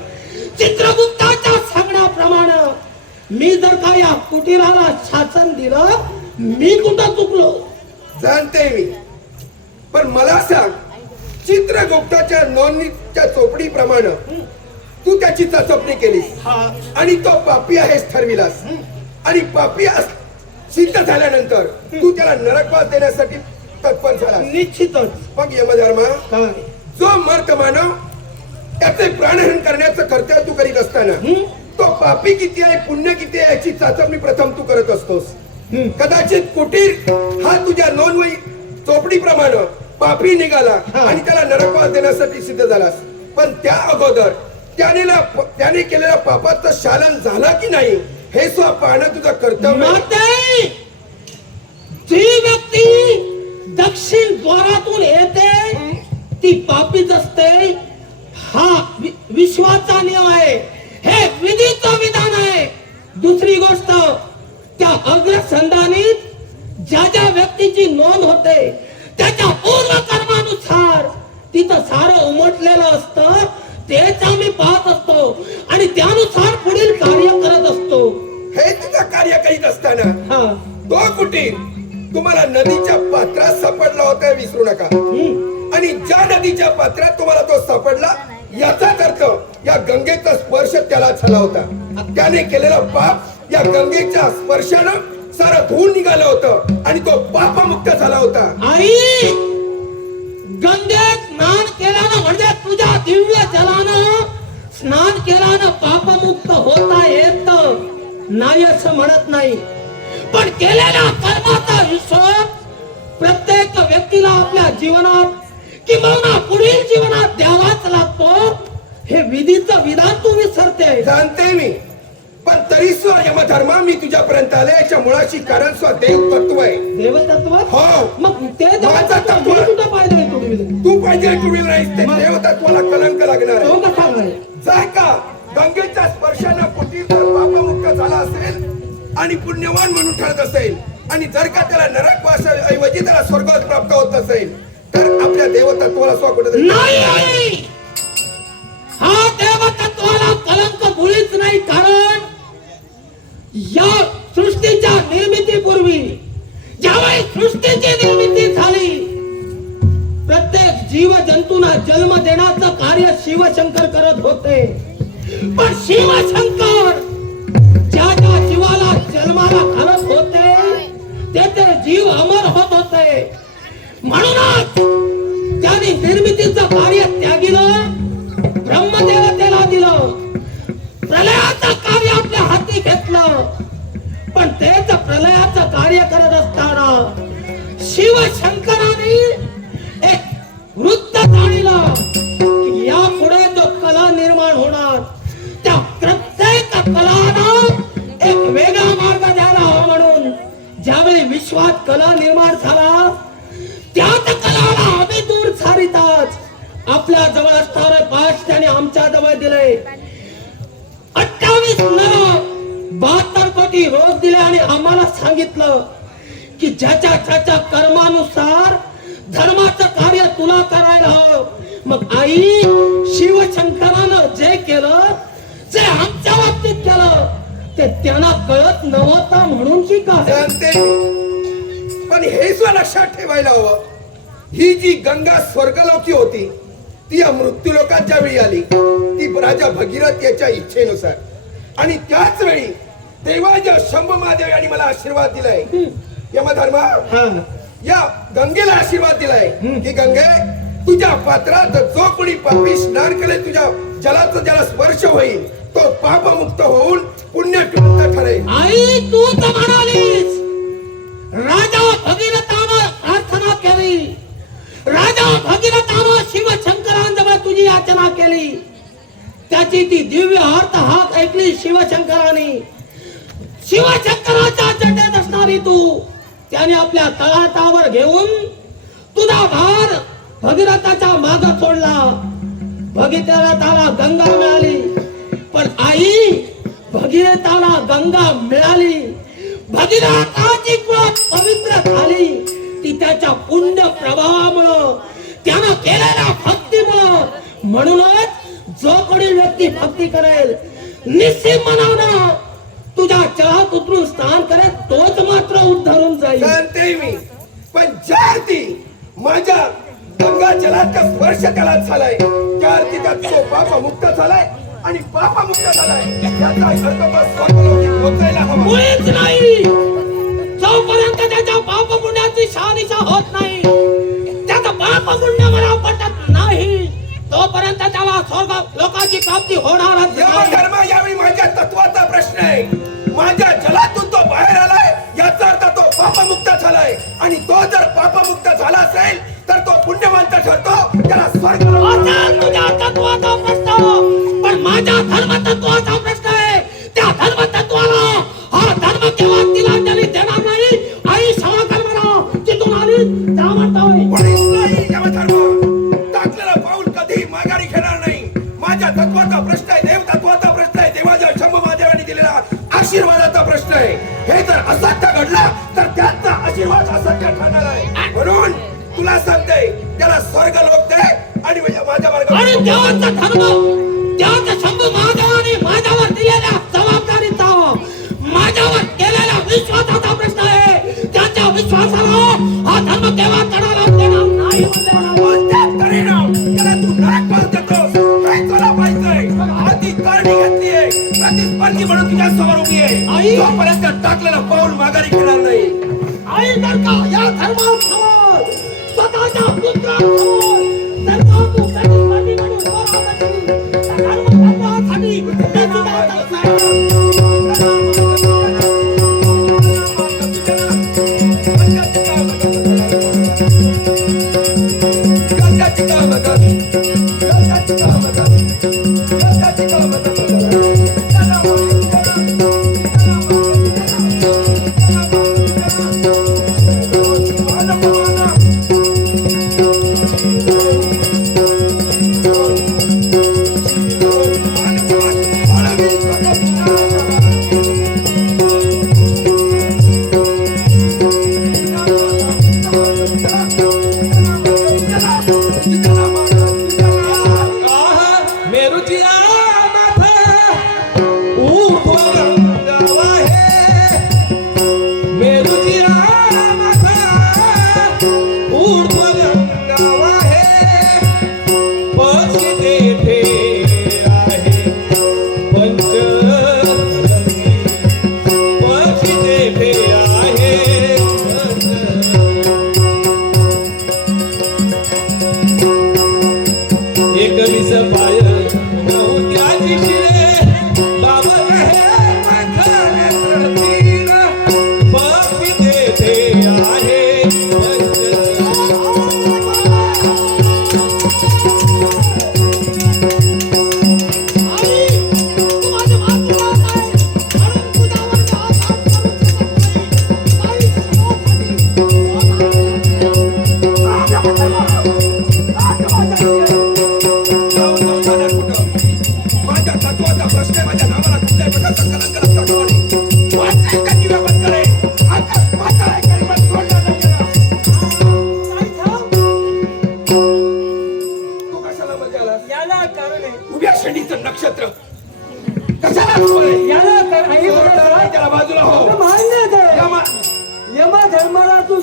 चित्रगुप्ताच्या सांगण्याप्रमाणे मी जर का या कुटीराला शासन दिलं, मी कुठं चुकलो? जाणते मी, पण मला सांग, चित्रगुप्ताच्या नोंदणीच्या चोपडीप्रमाणे तू त्याची चाचपणी केलीस आणि तो पापी आहेस ठरविलास आणि पापी सिद्ध झाल्यानंतर तू त्याला नरकवास देण्यासाठी तत्पर झाला. निश्चितच. मग यमधर्मा, काय जो मर्त मानव त्याचे प्राणहरण करण्याचं कर्तव्य तू करीत असताना तो पापी किती आहे, पुण्य किती आहे याची चाचपणी प्रथम तू करत असतोस. कदाचित कुटीर हा तुझ्या नोंदवही चोपडीप्रमाणे पापी निघाला आणि त्याला नरकवास देण्यासाठी सिद्ध झालास, पण त्या अगोदर त्याने केलेल्या पापाचं शालन झालं की नाही हे सुद्धा पाहणं तुझं कर्तव्य. जी व्यक्ती दक्षिण द्वारातून येते ती पापीच असते. हा विश्वाचा नियम आहे, हे विधीचं विधान आहे. दुसरी गोष्ट, त्या अग्रसंधानीत ज्या ज्या व्यक्तीची नोंद होते त्याच्या पूर्व कर्मानुसार तिथं सारं उमटलेलं असतं, तेच आम्ही पाहत असतो आणि त्यानुसार पुढील कार्य करत असतो. हे तुझं कार्य करीत असताना तो कुटीर तुम्हाला नदीच्या पात्रात सापडला होता, विसरू नका. आणि ज्या नदीच्या पात्रात तुम्हाला तो सापडला याचाच अर्थ या गंगेचा स्पर्श त्याला झाला होता. त्याने केलेला पाप या गंगेच्या स्पर्शानं सारं धुवून निघालं होतं आणि तो पापमुक्त झाला होता. आई, गंगेत स्नान केल्यानं म्हणजे तुझ्या दिव्य जलानं स्नान केल्यानं पापमुक्त होता येत नाही असं म्हणत नाही, पण केलेल्या कर्माचा हिशोब प्रत्येक व्यक्तीला आपल्या जीवनात किंवा पुढील जीवनात द्यावाच लागतो. हे विधीचं विधान तू विसरते. जाणते मी, पण तरी सुद्धा यमधर्मा मी तुझ्यापर्यंत आले याच्या मुळाशी कारण सुद्धा देव तत्व आहे. देवतत्व? हो. मग ते माझा तत्व सुद्धा पाहिजे तू पाहिजे टुडील नाहीस, ते देवतत्वाला कलंक लागणार तो आहे. कसा नाही? जर का गंगेच्या स्पर्शानं कुटीर पापमुक्त झाला असेल आणि पुण्यवान म्हणून ठरत असेल आणि जर का त्याला नरकवास ऐवजी त्याला स्वर्गवास प्राप्त होत असेल तर आपल्या देवतत्वाला सुद्धा कुठेतरी नाही. हा देवतत्वाला कलंक मुळीच नाही, कारण या सृष्टीच्या निर्मितीपूर्वी ज्यावेळी सृष्टीची निर्मिती झाली प्रत्येक जीव जंतूंना जन्म देण्याचं कार्य शिवशंकर करत होते. पण शिवशंकर ज्या ज्या जीवाला जन्माला घालत होते ते जीव अमर होत होते. म्हणूनच त्यांनी निर्मितीचं कार्य त्यागिलं, ब्रह्मदेवतेला दिलं हाती घेतलं. पण तेच प्रलयाचं कार्य करत असताना शिवशंकराने एक वृत्त जाणलं की यापुढे जो कला निर्माण होणार त्या प्रत्येक कलानं एक वेगळा मार्ग द्यायला हवा. म्हणून ज्यावेळी विश्वात कला निर्माण झाला त्याच कलाला आम्ही दूर सारिताच आपल्या जवळ असणारे 5 त्याने आमच्या जवळ दिले. 28 नर 72 कोटी रोज दिले आणि आम्हाला सांगितलं की ज्याच्या त्याच्या कर्मानुसार धर्माचं कार्य तुला करायला हवं. मग आई शिवशंकरानं जे केलं जे आमच्या बाबतीत केलं ते त्यांना कळत नव्हतं म्हणून की काय? जाणते, पण हे सुद्धा लक्षात ठेवायला हवं, ही जी गंगा स्वर्गलोकी होती ती या मृत्यूलोकात ज्या वेळी आली ती राजा भगीरथ याच्या इच्छेनुसार, आणि त्याच वेळी देवाच्या शंभ महादेव यांनी मला आशीर्वाद दिलाय. यमधर्मा या गंगेला आशीर्वाद दिलाय की गंगे तुझ्या पात्रात जो कोणी पापी स्नान करेल तुझ्या जलाचा ज्याला स्पर्श होईल तो पापमुक्त होऊन पुण्यकृत ठरेल. आई तू तर म्हणालीस राजा भगीरथानं प्रार्थना केली, राजा भगीरथानं शिवशंकरांजवळ तुझी याचना केली. त्याची ती दिव्य अर्थ हाक ऐकली शिवशंकराने. शिवशंकराच्या जटेत असणारी तू त्याने आपल्या तळहातावर घेऊन तुझा भार भगीरथाच्या माग सोडला. भगीरथाला गंगा मिळाली. पण आई भगीरथाला गंगा मिळाली, भगीरथाची कृत पवित्र झाली ती त्याच्या पुण्य प्रभावामुळं, त्यानं केलेल्या भक्तीमुळं. म्हणूनच जो कोणी व्यक्ती भक्ती करेल निश्चित मनानं तुझ्या चळात उतरून स्नान करेल तोच मात्र उद्धारून जाईल. जाणते मी, पण ज्या अर्थी माझ्या गंगा जलाचा स्पर्श त्याला झालाय त्या अर्थी तो पापमुक्त झालाय आणि पापमुक्त झालाय याचा अर्थ तो स्वर्गलोकी पोहोचायला हवा. मुळीच नाही. जोपर्यंत त्याच्या पाप पुण्याची शहानिशा होत नाही, त्याचं पाप पुण्य मला पटत नाही, तोपर्यंत त्याला स्वर्ग लोकांची प्राप्ती होणारच नाही. धर्म यावेळी माझ्या तत्वाचा प्रश्न आहे. माझ्या जलातून तो बाहेर आलाय याचा अर्थ तो पापमुक्त झालाय, आणि तो जर पापमुक्त झाला असेल तर तो पुण्यवंत ठरतो, त्याला स्वर्ग. असेल तुझ्या तत्वाचा प्रश्न, पण माझ्या धर्मतत्वाचा प्रश्न आहे. त्या धर्मतत्वाला हा धर्म केव्हा तिलांजली देणार नाही. आई क्षमा कर मला, तिथून आली त्या म्हणतोय कोणीच नाही यमधर्म टाकलेला पाऊल कधी माघारी घेणार नाही. माझ्या तत्वाचा प्रश्न आहे, देव तत्वाचा प्रश्न आहे, देवाच्या शंभ महादेवांनी दिलेला आशीर्वादाचा प्रश्न आहे. हे जर असत्य घडला तर त्याचा आशीर्वाद असत्य ठरणार आहे. म्हणून तुला सांगते त्याला स्वर्ग लोक दे आणि माझ्या मार्गावर. आणि देवाचा धर्म देवाच्या शंभ महादेवाने माझ्यावर दिलेल्या जबाबदारीचा माझ्यावर केलेल्या विश्वासाचा प्रश्न आहे. त्याच्या विश्वासाला हा धर्म केव्हा तडाला देणार नाही. त्याला तू नरक पास देतोस, काय तुला पाहिजे? हाती करणी घेतलीये, प्रतिस्पर्धी म्हणून तुझ्या समोर उभी आहे. जोपर्यंत टाकलेला पाऊल माघारी घेणार नाही. आई जर का या धर्मासमोर स्वतःच्या पुत्रासमोर जर का तू प्रतिस्पर्धी म्हणून उभा राहिला तर धर्मासाठी त्याची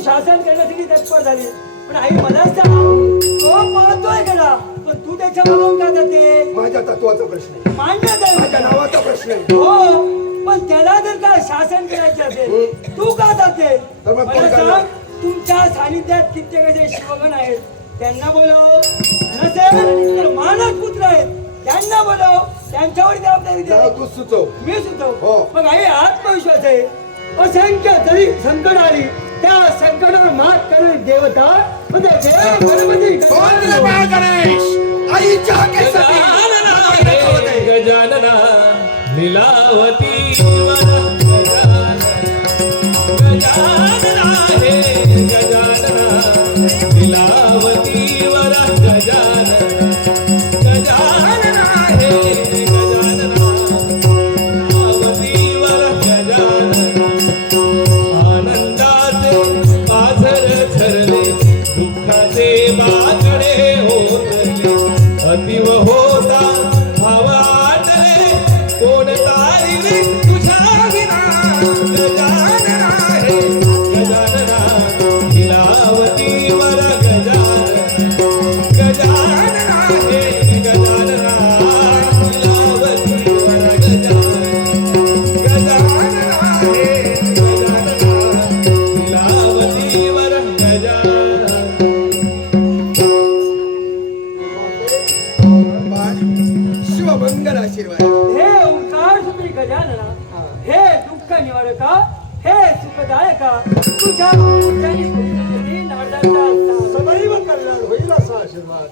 शासन करण्यासाठी तत्पर झाली. पण आई मलाच सांग, तो पाहतोय गेला पण तू त्याच्या बरोबर का जाते? माझ्या तत्वाचा प्रश्न आहे, मान्य काय माझ्या नावाचा प्रश्न आहे. हो, पण त्याला जर का शासन करायचे असेल तू का जाते? तर मग कोण मला करणार? सांग, तुमच्या सानिध्यात कित्येक असे शिवगण आहेत, त्यांना बोलव. नसेल तर मानस पुत्र आहेत, त्यांना बोलव. त्यांच्यावर जबाबदारी दे. जाऊ, तूच सुचव. मी सुचव. हो. मग आई आत्मविश्वास आहे. असंख्य जरी संकट आली त्या संकटावर मात करणारी देवता म्हणजे देव गणपती. कोण दिलं बाळ गणेश? आईच्या हाकेसाठी. गजानना लीलावती गजानना हे गजानना लीलावती वर गजानना गजानना हे गजानना लीलावती वर गजानना आनंदाचे पाझर ठरले दुःखाचे बाकडे होतले अतिव होता भाव आटले कोण तारिले तुझ्या विना गजानना हे गजानना लीलावती वर गजानना गजानना हे गजानना लीलावती वर गजानना गजानना हे गजानना लीलावती वर गजानना. बाळ, शिवमंगल आशीर्वाद. हे ओंकार सुत्री गजानना, हे दुःख निवारका, हे सुखदायका, तुझ्या भक्तांनी तुझ्यासाठी नादाचा सदैव कल्याण होईल असा आशीर्वाद.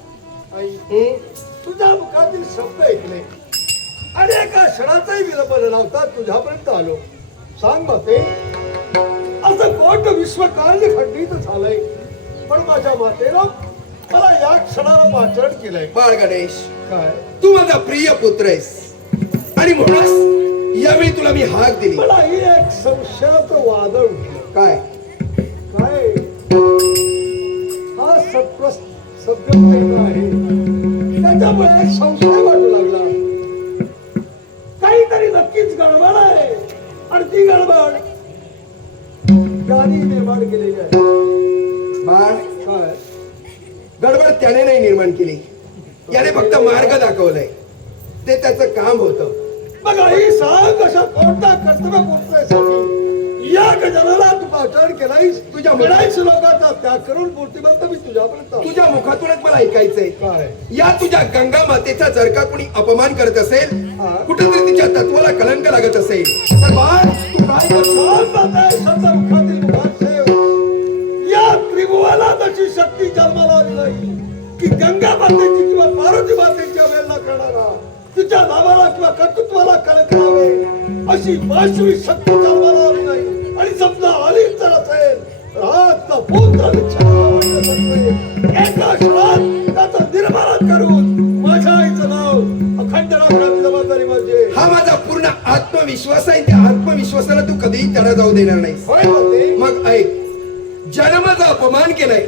आई, तुझ्या मुखातील शब्द ऐकले आणि एका क्षणाचाही विलंब न लावता तुझ्यापर्यंत आलो. सांग माते, असं कोट विश्वकार्य खंडित झालंय, पण माझ्या मातेनं मला या क्षणाला पाचारण केलंय. बाळ गणेश, काय तू माझा प्रिय पुत्र आहेस आणि म्हणूनच यावेळी तुला मी हाक दिली. मला ही एक संशयाचं वादळ उठलं. काय? काय हा सभ्य आहे, त्याच्यामुळे एक संशय वाटू लागला. काहीतरी नक्कीच गडबड आहे आणि ती गडबड ज्याने निर्माण केलेली आहे. बाळ, काय गडबड त्याने नाही निर्माण केली, याने फक्त मार्ग दाखवलाय. ते त्याचं काम होतं. मग आई सांग, कशा कोणता कर्तव्य पूर्ततेसाठी या गजाननाला तू पाचारण केलायस? तुझ्या म्हणायच लोकांचा त्याग करून मूर्तिमंत मी तुझ्यापर्यंत आलो. तुझ्या मुखातूनच मला ऐकायचंय, काय या तुझ्या गंगा मातेचा जर का कुणी अपमान करत असेल, हा. कुठेतरी तिच्या तत्वाला कलंक लागत असेल, तर बाळ, तू काय करतो? शब्द मुखातील मुखात ठेव. या त्रिभुवाला तशी शक्ती जन्माला आली नाही की गंगा मातेची किंवा पार्वती मातेच्या वेळेला करणारा तिच्या नावाला किंवा कर्तृत्वाला कलंक लावेल अशी वास्तविक शक्ती जन्माला आली नाही. आणि समजा आली तर असेल तर आजचा पुत्र एका क्षणात त्याचं निर्माण करून माझ्या आईचं नाव अखंड राखण्याची जबाबदारी माझी. हा माझा पूर्ण आत्मविश्वास आहे. त्या आत्मविश्वासाला तू कधीही तडा जाऊ देणार नाही. होय माते? मग ऐक, ज्यानं माझा अपमान केलाय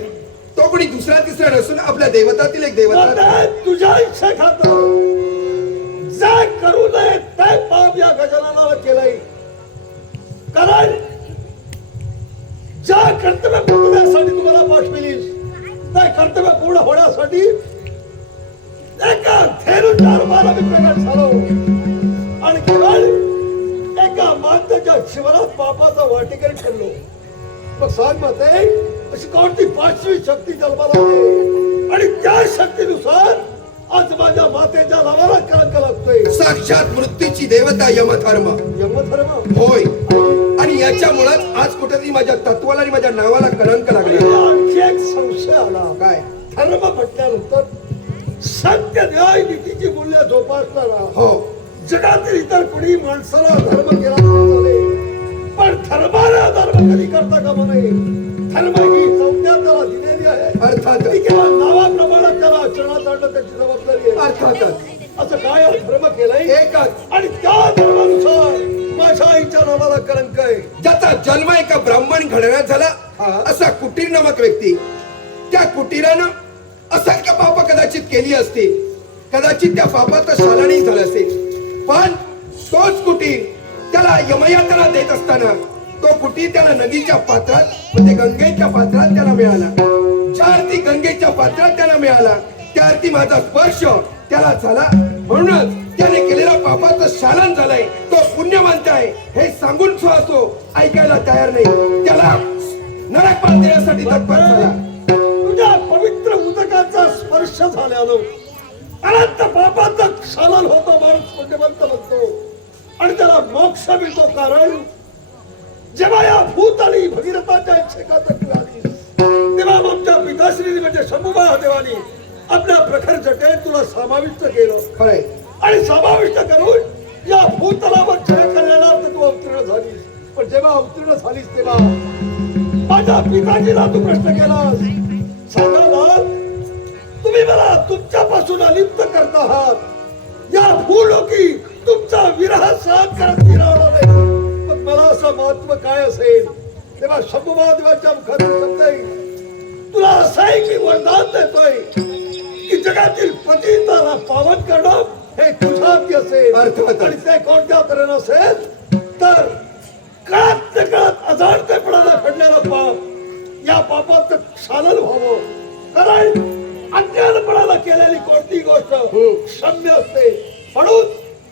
तो कोणी दुसरा तिसरा नसून आपल्या देवतातील एक देवता. माते, तुझ्या इच्छा खातर जे करू नये ते पाप या गजाननाला केलंय. कारण ज्या कर्तव्य पूर्णसाठी तुम्हाला पाठविलीस त्या कर्तव्य पूर्ण होण्यासाठी एका धेनुच्या रूपाला मी प्रकट झालो आणि केवळ एका माणसाच्या जीवनात पापाचा वाटेकरी ठरलो. मग सांग माते, अशी कोणती पाचवी शक्ती जन्माला आली आणि त्या शक्तीनुसार आज माझ्या मातेच्या नावाला कलंक लागतोय. साक्षात मृत्यूची देवता यमधर्म. यमधर्म होय, आणि याच्यामुळेच आज कुठेतरी माझ्या तत्वाला आणि माझ्या नावाला कलंक लागला. आणखी एक संशय आला. काय? धर्म म्हटल्यानंतर सत्य न्याय नीतीची मूल्य जोपासणारा हो, जगातील इतर कोणी माणसाला धर्म केला चालेल, पण धर्माला धर्म कधी करता कामा नये. धर्म ही संज्ञा त्याला दिलेली आहे. अर्थातच. ती केवळ नावाप्रमाणे त्याला आचरणात आणणं त्याची जबाबदारी आहे. अर्थातच. असं काय धर्म केलंय एकच, आणि त्या धर्मानुसार माझ्या आईच्या नावाला कलंक आहे. ज्याचा जन्म एका ब्राह्मण घराण्यात झाला असा कुटीर नामक व्यक्ती, त्या कुटीरानं असंख्य पाप कदाचित केली असतील, कदाचित त्या पापाचं शालनही झालं असेल, पण तोच कुटीर त्याला यमयातना देत असताना तो कुटी त्याला नदीच्या पात्रात म्हणजे गंगेच्या पात्रात त्याला मिळाला. ज्या अर्थी गंगेच्या पात्रात त्याला मिळाला त्या अर्थी माझा स्पर्श त्याला झाला. म्हणूनच त्याने केलेला पापाचं शालन झालंय. तो पुण्यवंत आहे हे सांगून सुद्धा तो ऐकायला तयार नाही. त्याला नरकपाल देण्यासाठी तत्पर झाला. तुझ्या पवित्र उदकाचा स्पर्श झाल्यानं अनंत पापाचं क्षालन होतं. माणूस पुण्यवंत बनतो आणि त्याला मोक्ष मिळतो. कारण जेव्हा या भूताली भगीरथाच्या इच्छेखातर आली तेव्हा आमच्या पिताश्री म्हणजे शंभू महादेवानी आपल्या प्रखर जटेत तुला समाविष्ट केलं. खरंय. आणि समाविष्ट करून या भूतलावर जय कल्याणार्थ तू अवतीर्ण झालीस. पण जेव्हा अवतीर्ण झालीस तेव्हा माझ्या पिताजीला तू प्रश्न केलास. सांगा ना, तुम्ही मला तुमच्यापासून अलिप्त करत आहात. या भूलोकी तुमचा विरह सहन करत फिरवला नाही. मग मला असं महत्व काय असेल. तेव्हा शंभू महादेवाच्या मुखात शब्द आहे, तुला असं आहे की वरदान देतोय की जगातील पतिताला पावन करणं हे तुझ्या हाती असेल. अर्थात. आणि ते कोणत्या तऱ्हेनं असेल तर कळत कळत अजाणतेपणाला घडलेलं पाप या पापाचं क्षालन व्हावं. कारण अज्ञानपणाला केलेली कोणती गोष्ट क्षम्य असते. म्हणून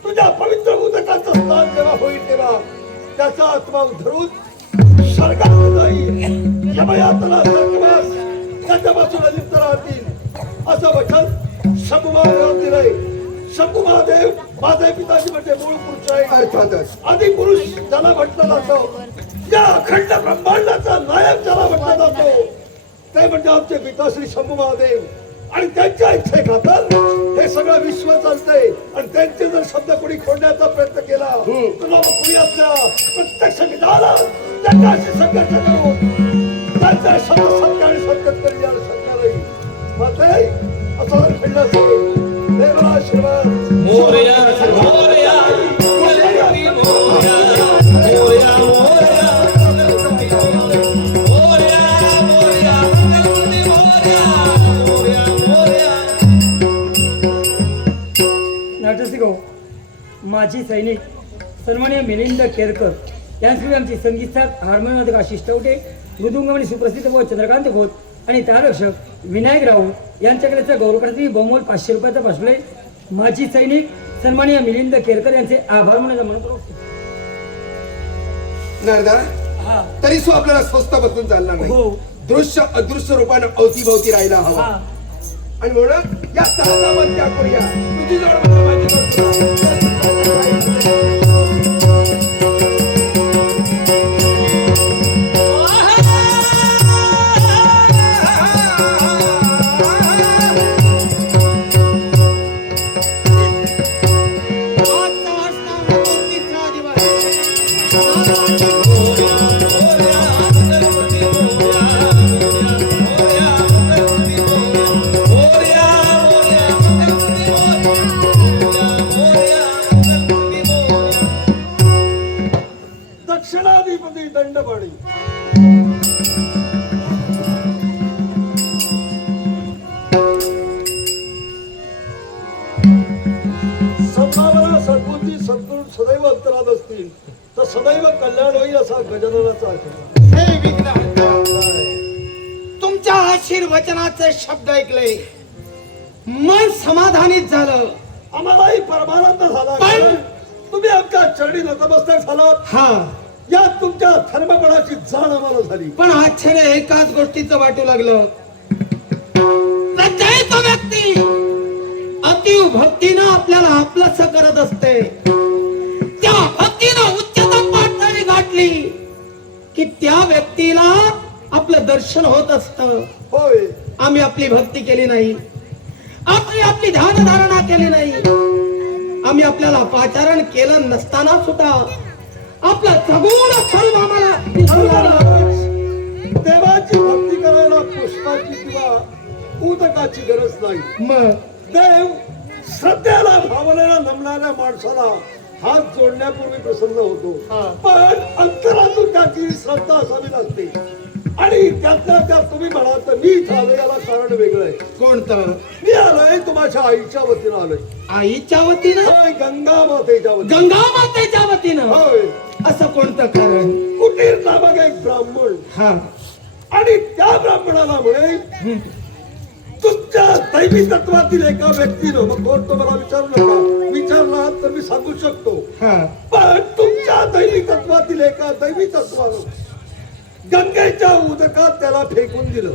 तुझ्या पवित्र उदकाचं स्नान जेव्हा होईल तेव्हा त्याचा आत्मा उधरून स्वर्गात जाईल. यमयातना नरकवास त्याच्यापासून अलिप्त राहतील असं वचन शंभू महादेव दिलंय. शंभू महादेव माझे पिताजी म्हणजे मूळ पुरुष आहे. अर्थातच. आदी पुरुष ज्याला म्हटलं जातं, या अखंड ब्रह्मांडाचा नायक ज्याला म्हटलं जातो ते म्हणजे आमचे पिताश्री शंभू महादेव. आणि त्यांच्या इच्छेखातर हे सगळं विश्व चालतंय. आणि त्यांचे जर शब्द कोणी खोडण्याचा प्रयत्न केला तुला मग कुणी असल्या प्रत्यक्ष निघाला त्यांच्याशी संघर्ष करून त्यांचा शब्द सत्य आणि सत्य करी शक्य नाही. मात्र असं जर घडलं असेल देवाला आशीर्वाद. मोरया मोरया गणपती मोरया मोरया मोरया गणपती मोरया मोरया गणपती मोरया मोरया मोरया. नाटसिंह माजी सैनिक सन्माननीय मिलिंद केरकर यांची आमची संगीतसात हार्मोनियम आशिष टवटे, मृदुंगमणी सुप्रसिद्ध व चंद्रकांत खोत आणि तारक्षक विनायक राऊत यांच्याकडेचा गौरवकारती बहुमोल 500 रुपयाचा पाठवले. माजी सैनिक सन्माननीय मिलिंद केरकर यांचे आभार मानायचा म्हणतो. नारदा तरी सो आपल्याला स्वस्त बसून चालणार नाही. हो. दृश्य अदृश्य रूपानं अवतीभवती राहायला हवा. आणि म्हणून या सहा त्या करूया. तुझी जोड मला माहिती नसतं. दक्षिणाधिपती दंडपाणी सद्भावना सद्बुद्धी सद्गुण सदैव अंतरात असतील तर सदैव कल्याण होईल असा गजाननाचा आशीर्वाद. हे विघ्नहर्ता, तुमच्या आशीर्वचनाचे शब्द ऐकले मन समाधानित झालं. आम्हालाही परमानंद झाला. पण- कारण तुम्ही आमच्या चरणी नतमस्तक झालात. हा या तुमच्या धर्मपणाची जाण आम्हाला झाली. पण आश्चर्य एकाच गोष्टीचं वाटू लागलं. प्रत्येक व्यक्ती अतीव भक्तीनं आपल्याला आपलंसं करत असते. त्या भक्तीनं उच्चतम पातळी गाठली की त्या व्यक्तीला आपलं दर्शन होत असतं. होय. आम्ही आपली भक्ती केली नाही, आपली ध्यानधारणा केली नाही, आम्ही आपल्याला पाचारण केलं नसताना सुद्धा आपलं सगुण स्वरूप आम्हाला दिसून आलं. देवाची भक्ती करायला पुष्पाची किंवा उदकाची गरज नाही. मग देव श्रद्धेला भावनेला नमणाऱ्या माणसाला हात जोडण्यापूर्वी प्रसन्न होतो. पण अंतरातून त्याची श्रद्धा असावी लागते. आणि त्यातल्या त्यात तुम्ही म्हणाल तर मी इथं आलो याला कारण वेगळं आहे. कोणतं? मी आलोय तुम्हाला आईच्या वतीनं आलोय. आईच्या वतीनं? होय, गंगा मातेच्या वतीनं. गंगा मातेच्या वतीनं? होय. असं कोणतं कारण? कुटीर नामक एक ब्राह्मण हा. आणि त्या ब्राह्मणाला म्हणे तुमच्या दैवी तत्वातील एका व्यक्तीनं, मग कोण तो मला विचारू नका, विचारला तर मी सांगू शकतो, हा. पण तुमच्या दैवी तत्वातील एका दैवी तत्वानं गंगेच्या उदकात त्याला फेकून दिलं.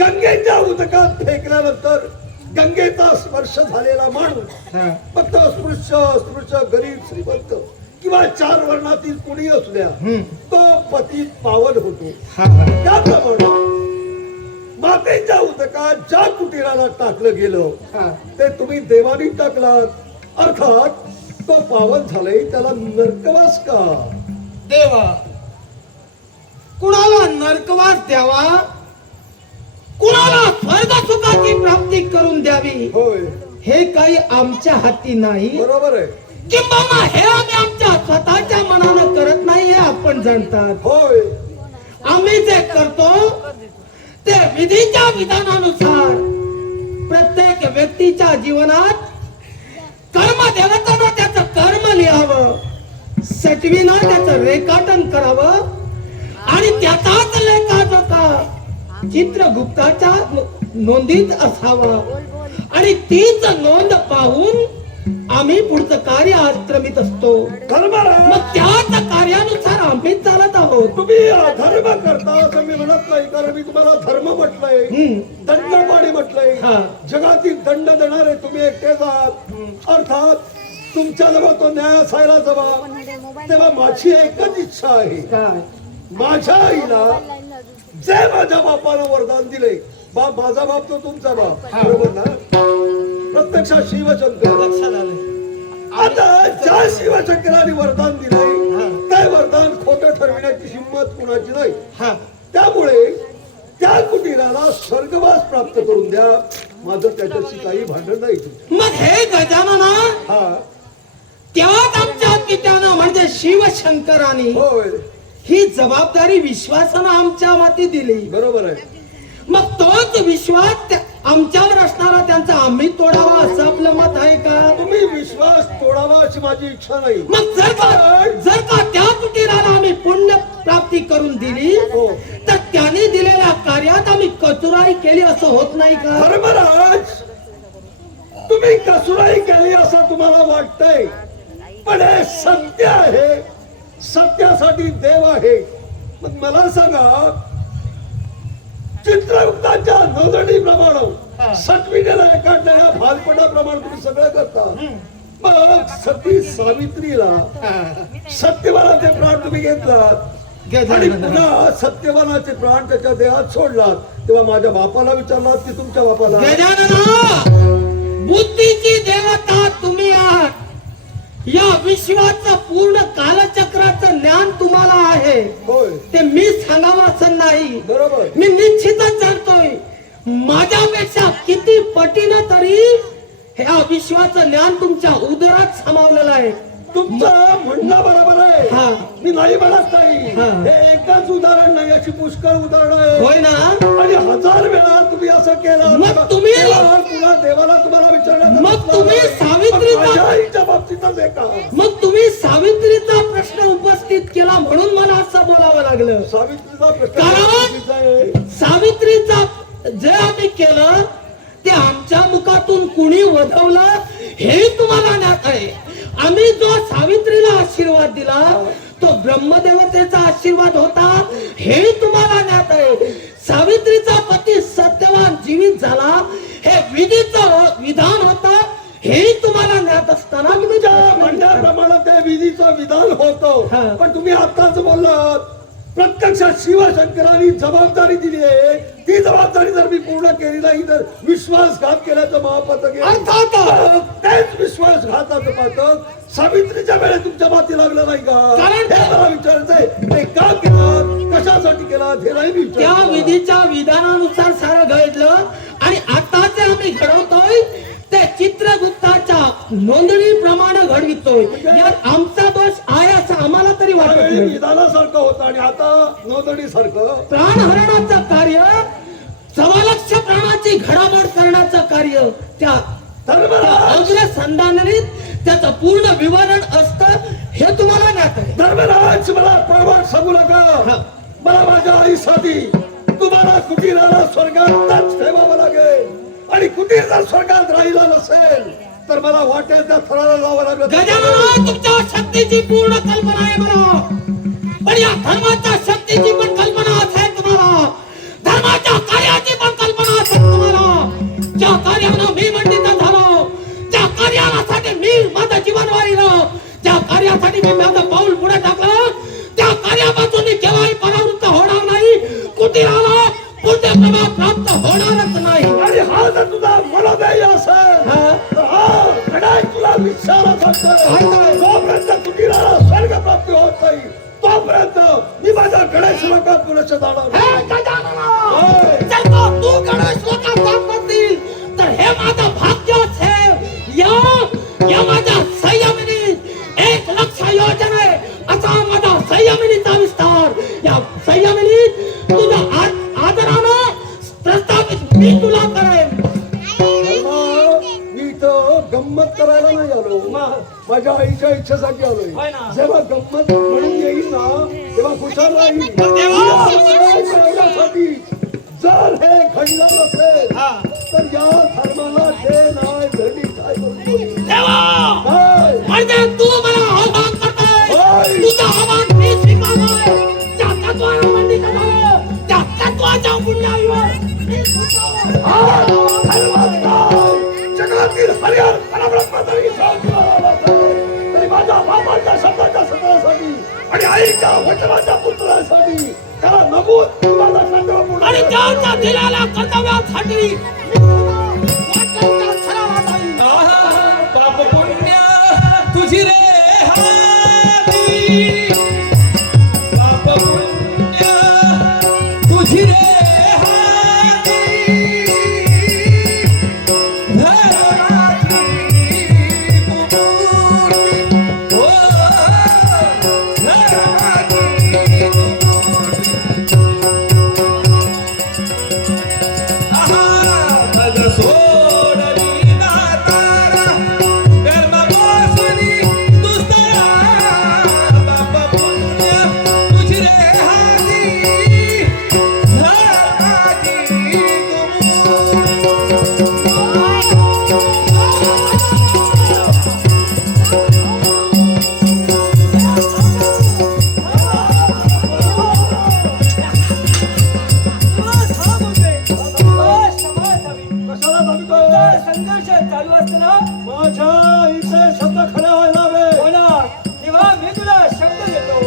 गंगेच्या उदकात फेकल्यानंतर गंगेचा स्पर्श झालेला माणूस हा. फक्त अस्पृश्य गरीब श्रीमंत किंवा 4 वर्णातील कुणी असू द्या, तो पतीत पावन होतो. हा, हा. त्याप्रमाणे मातेच्या उदकात ज्या कुटीराला टाकलं गेलं हा. ते तुम्ही देवानी टाकलात, अर्थात तो पावन झालाय, त्याला नरकवास का? देवा, कुणाला नरकवास द्यावा, कुणाला स्वर्ग सुखाची प्राप्ती करून द्यावी, होय, हे काही आमच्या हाती नाही. बरोबर आहे. किंबहुना हे आम्ही आमच्या स्वतःच्या मनानं करत नाही हे आपण जाणतात. होय, आम्ही जे करतो ते विधीच्या विधानानुसार प्रत्येक व्यक्तीच्या जीवनात कर्म देवतानं त्याचं कर्म लिहावं, सटवीनं त्याचं रेखाटन करावं आणि त्याचाच लेखाजोखा चित्रगुप्ताच्या नोंदीत असावं आणि तीच नोंद पाहून आम्ही पुढचं कार्य आश्रमित असतो. धर्मराज, मग त्याच कार्यानुसार आम्ही चालत आहोत. तुम्ही अधर्म करता असं मी म्हणत नाही, कारण मी तुम्हाला धर्म म्हटलंय, दंडपाणी म्हटलंय. हा. जगातील दंड देणारे तुम्ही एकटेच आहात. अर्थात तुमच्या जवळ तो न्याय असायला जवळ. तेव्हा माझी एकच इच्छा आहे, काय? माझ्या आईला जे माझ्या बापानं वरदान दिले, बाप माझा बाप तो तुमचा बाप, बरोबर ना? प्रत्यक्षात शिवशंकर. लक्षात आलं. आता ज्या शिवशंकराने वरदान दिलंय ते वरदान खोटं ठरविण्याची हिंमत कुणाची नाही. हा. त्यामुळे त्या कुटीराला स्वर्गवास प्राप्त करून द्या. माझं त्याच्याशी काही भांडण नाही. मग हे गजानना हा, तेव्हाच आमच्या पित्यानं म्हणजे शिवशंकराने होय, ही जबाबदारी विश्वासानं आमच्या माती दिली. बरोबर आहे. मग तोच विश्वास आमच्यावर असणारा त्यांचा आम्ही तोडावा असं आपलं मत आहे का? तुम्ही विश्वास तोडावा अशी माझी इच्छा नाही. मग जर का त्या कुटीराला आम्ही पुण्य प्राप्ती करून दिली तर त्याने दिलेल्या कार्यात आम्ही कचुराई केली असं होत नाही का? धर्मराज, तुम्ही कसुराई केली असं तुम्हाला वाटतंय, पण हे सत्य आहे. सत्यासाठी देव आहे. मग मला सांगा, चित्रगुप्ताच्या नोंदणीप्रमाणे सटविनेला एकाडलेल्या भालपटाप्रमाणे तुम्ही सगळं करता. मग सती सावित्रीला सत्यवानाचे प्राण तुम्ही घेतलात आणि पुन्हा सत्यवानाचे प्राण त्याच्या देहात सोडलात, तेव्हा माझ्या बापाला विचारलात की तुमच्या बापाला? गजानना, बुद्धीची देवता तुम्ही आहात. या विश्वाचं पूर्ण कालचक्राचं ज्ञान तुम्हाला आहे. होय, ते मी सांगावं असं नाही. बरोबर. मी निश्चितच जाणतोय माझ्यापेक्षा किती पटीनं तरी ह्या विश्वाचं ज्ञान तुमच्या उदरात सामावलेलं आहे. तुमचं म्हणणं बरोबर आहे. हा. मी नाही म्हणत नाही. हा. हे एकच उदाहरण नाही, अशी पुष्कळ उदाहरण आहे. होय ना? आणि 1000 वेळा तुम्ही असं केलं. मग तुम्ही- तेव्हा पुन्हा देवाला तुम्हाला विचारण्यात मग तुम्ही सावित्रीचा- माझ्या आईच्या बाबतीतच आहे का? मग तुम्ही सावित्रीचा प्रश्न उपस्थित केला म्हणून मला असं बोलावं लागलं. सावित्रीचा प्रश्न कारण चुकीचा आहे. सावित्रीचा जे आम्ही केलं ते आमच्या मुखातून कुणी वधवलं हे तुम्हाला ज्ञात आहे. आम्ही जो सावित्रीला आशीर्वाद दिला तो ब्रह्मदेवतेचा आशीर्वाद होता हे तुम्हाला ज्ञात आहे. सावित्रीचा पती सत्यवान जीवित झाला हे विधीचं विधान होता हे तुम्हाला ज्ञात असताना तुमच्या म्हणण्याप्रमाणे त्या विधीचं विधान हा. होतं. पण तुम्ही आताच बोललात प्रत्यक्षात शिवशंकरांनी जबाबदारी दिली आहे. ती जबाबदारी जर मी पूर्ण केली नाही तर विश्वासघात केल्याचं महापातक आहे. अर्थात. तेच विश्वासघाताचं पातक सावित्रीच्या वेळेत तुमच्या माती लागलं नाही का? कारण हे मला विचारायचंय. ते का केलं, कशासाठी केलं हे नाही मी त्या विचारलं. विधीच्या विधानानुसार सारं घडलं आणि आता जे आम्ही घडवतोय ते चित्रगुप्ताच्या नोंदणीप्रमाणे घडवितोय यात आमचा दोष आहे असं आम्हाला तरी वाटत नाही. विधानासारखं होतं आणि आता नोंदणीसारखं. प्राणहरणाचं कार्य 1.25 लाख प्राणाची घडामोड करण्याचं कार्य त्या संधाननीत त्याचं पूर्ण विवरण असतं हे तुम्हाला ज्ञात आहे. धर्मराज मला परवान सांगू नका. मला माझ्या आईसाठी तुम्हाला कुटीराला स्वर्गातच ठेवावं लागेल आणि कुटीर जर स्वर्गात राहिला नसेल तर मला वाटेल त्या थराला लावावं लागलं. गजानन, तुमच्या शक्तीची पूर्ण कल्पना आहे मला, पण या धर्माच्या शक्तीची पण कल्पना असेल तुम्हाला, धर्माच्या कार्याची पण कल्पना असेल तुम्हाला. ज्या कार्यानं मी मंडित झालो, त्या कार्यासाठी मी माझं जीवन वाहिलं, त्या कार्यासाठी मी माझं पाऊल पुढे टाकलं, त्या कार्यापासून मी केव्हाही परावृत्त होणार नाही, कुटीराला पुण्यप्रभा प्राप्त होणारच नाही. आणि हा जर तुझा मनोदय असेल तर हा घड्याळ तुला विचारत असतो. जोपर्यंत कुटीराला स्वर्ग प्राप्ती होत नाही तोपर्यंत मी माझ्या गणेश लोकात पुरुष जाणार. जर का तू गणेश लोकात जात नसतील तर हे माझं भाग्य असेल. या माझ्या संयमिनी 1 लक्ष योजना असा माझा संयमिनीचा विस्तार. या संयमिनीत तुझं आदरानं प्रस्तावित मी तुला करेन. मी इथं गंमत करायला नाही आलो, माझ्या आईच्या इच्छेसाठी आलोय. जेव्हा गंमत म्हणून येईल ना तेव्हा खुशाल राहील. एवढ्यासाठी जर हे घडलं नसेल तर या धर्माला ते नाही धडी काय म्हणजे तू मला आव्हान करतोय, तुझं आव्हान मी स्वीकारतोय. त्या तत्वाला मंडित झालं, त्या तत्वाच्या पुण्याईवर मी जगातील हरिहर परब्रह्मचारी तरी माझ्या बापाच्या शब्दाच्या सगळ्यासाठी आणि आईच्या वचनाच्या पुत्रासाठी त्याला नमूद माझा संकल्प आणि त्याच्या दिलेल्या कर्तव्यासाठी पाप पुण्य तुझी रे हाती, पाप पुण्य तुझी रे हाती, धर्माची कुपूर्ती, हो धर्माची कुपूर्ती. आहा भज सोडली नातारा, कर्म बसली दुसरा, पाप पुण्य तुझी रे हाती, धर्माची कशाला सांगतोय? संघर्ष चालू असताना माझ्या इथे शब्द खरे व्हायला हवे. हो ना, तेव्हा मी तुला शब्द देतो.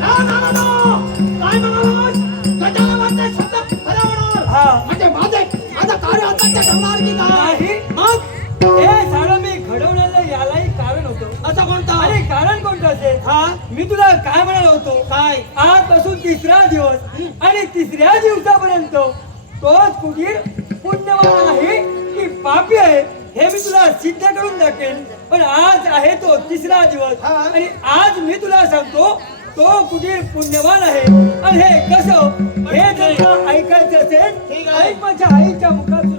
काय म्हणालास? गजाननाचे शब्द खरे होणार. म्हणजे माझं कार्य आता ठरणार की काय? नाही, मग हे झाडं मी घडवण्याचं यालाही कारण होतं. असं कोणतं? अरे कारण कोणतं असेल? मी तुला काय म्हणालो होतो? काय? आजपासून 3रा दिवस आणि 3ऱ्या दिवसापर्यंत तोच कुटीर पुण्यवान आहे की पापी आहे हे मी तुला सिद्ध करून दाखवेन. पण आज आहे तो 3रा दिवस आणि आज मी तुला सांगतो तो कुटीर पुण्यवान आहे. आणि हे कसं हे जर का ऐकायचं असेल ऐक माझ्या आईच्या मुखातून.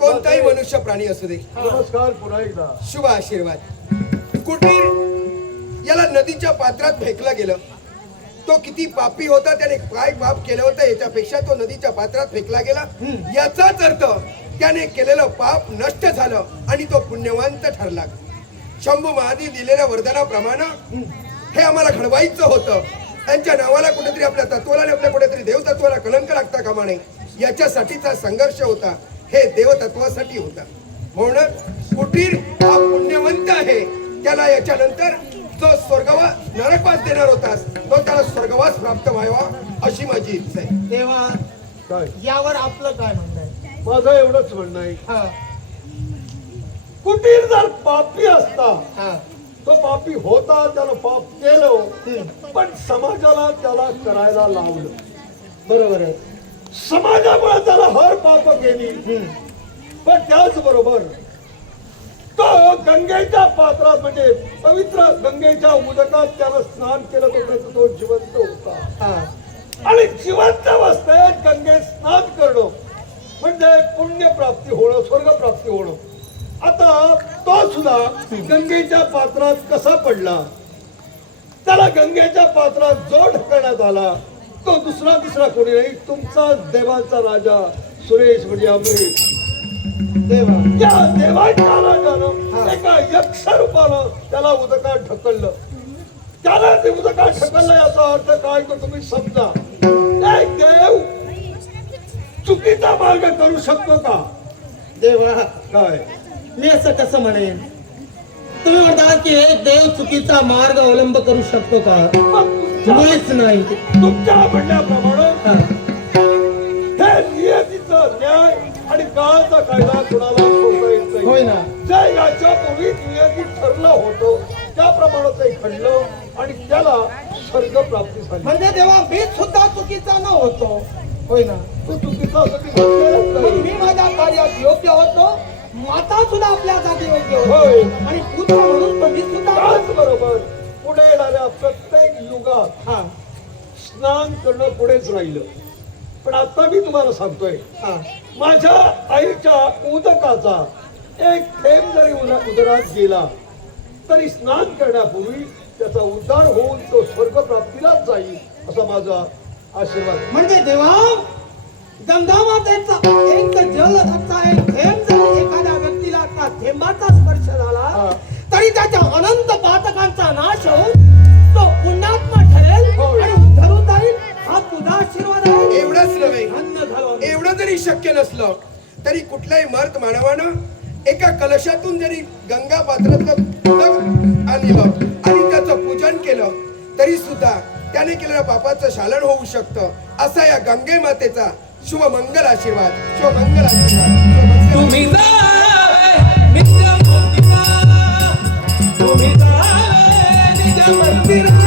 कोणताही मनुष्य प्राणी असू दे, नमस्कार पुन्हा एकदा. शुभ आशीर्वाद. कुटीर याला नदीच्या पात्रात फेकलं गेलं. तो किती पापी होता, त्याने काय पाप केलं होतं याच्यापेक्षा तो नदीच्या पात्रात फेकला गेला. याचाच अर्थ त्याने केलेलं पाप नष्ट झालं आणि तो पुण्यवंत ठरला. शंभू महादी दिलेल्या वरदानाप्रमाणे हे आम्हाला घडवायचं होतं. त्यांच्या नावाला कुठेतरी आपल्या तत्वाला आणि आपल्या कुठेतरी देवतत्वाला कलंक लागता कामा नये याच्यासाठीचा संघर्ष होता. हे देवतत्वासाठी होता. म्हणून कुटीर हा पुण्यवंत आहे. त्याला याच्यानंतर जो स्वर्गवास नरकवास देणार होता तो त्याला स्वर्गवास प्राप्त व्हावा अशी माझी इच्छा आहे. तेव्हा काय यावर आपलं काय म्हणणं आहे? माझं एवढंच म्हणणं आहे, कुटीर जर पापी असता तो पापी होता, त्याला पाप केलं पण समाजाला त्याला करायला लावलं. बरोबर आहे. समाजामुळे त्याला हर पाप केली पण त्याचबरोबर तो गंगेच्या पात्रात म्हणजे पवित्र गंगेच्या उदकात त्याला स्नान केलं तोपर्यंत तो जिवंत होता. आणि जिवंत अवस्थेत गंगेत स्नान करणं म्हणजे पुण्य प्राप्ती होणं, स्वर्ग प्राप्ती होणं. आता तो सुद्धा गंगेच्या पात्रात कसा पडला, त्याला गंगेच्या पात्रात जो ढकलण्यात आला तो दुसरा तिसरा कोणी नाही, तुमचा देवाचा राजा सुरेश म्हणजे अमरीश देवा. या देवाच्या राजानं एका यक्ष रूपानं त्याला उदकात ढकललं. त्याला ते उदकात ढकललं याचा अर्थ काय तो तुम्ही समजा. एक देव चुकीचा मार्ग करू शकतो का? देवा, काय मी असं कसं म्हणेन? तुम्ही म्हणता की एक देव चुकीचा मार्ग अवलंब करू शकतो का? मुळीच नाही. तुमच्या म्हणण्याप्रमाणे हा. हे नियतीचं न्याय आणि काळाचा कायदा कुणाला सोडता येत नाही. होय ना. जे याच्या पूर्वी नियती ठरलं होतं त्याप्रमाणे ते घडलं आणि त्याला स्वर्ग प्राप्ती झाली. म्हणजे देवा मी सुद्धा चुकीचा न होतो. होय ना. तो चुकीचा असं की म्हटलेलंच पण नाही. मी माझ्या कार्यात योग्य होतो. माता सुद्धा आपल्या जागी योग्य होय. होती आणि पुत्र म्हणून तो मी सुद्धा. त्याचबरोबर पुढे येणाऱ्या प्रत्येक युगात हा स्नान करणं पुढेच राहिलं. पण आता मी तुम्हाला सांगतोय, हा माझ्या आईच्या उदकाचा एक थेंब जरी उदरात गेला तरी स्नान करण्यापूर्वी त्याचा उद्धार होऊन तो स्वर्ग प्राप्तीलाच जाईल असा माझा आशीर्वाद. म्हणजे देवा गंगा मातेचा एक जलधाचा एक थेंब जरी एखाद्या व्यक्तीला त्या थेंबाचा स्पर्श झाला तरी त्याच्या अनंत पातकांचा नाश होऊन तो पुण्यात्मा ठरेल आणि उद्धरून जाईल. हा तुझा आशीर्वाद आहे. एवढंच नव्हे, धन्य झालो. एवढं जरी शक्य नसलं तरी कुठल्याही मर्द मानवानं एका कलशातून जरी गंगा पात्रातलं उदक आणलं आणि त्याचं पूजन केलं तरी सुद्धा त्याने केलेल्या पापाचं शालन होऊ शकतं. असा या गंगे मातेचा शुभमंगल आशीर्वाद, शुभमंगल आशीर्वाद, शुभमंगल. तुम्ही जावे नित्य मंदिरा, तुम्ही जावे नित्य मंदिरा.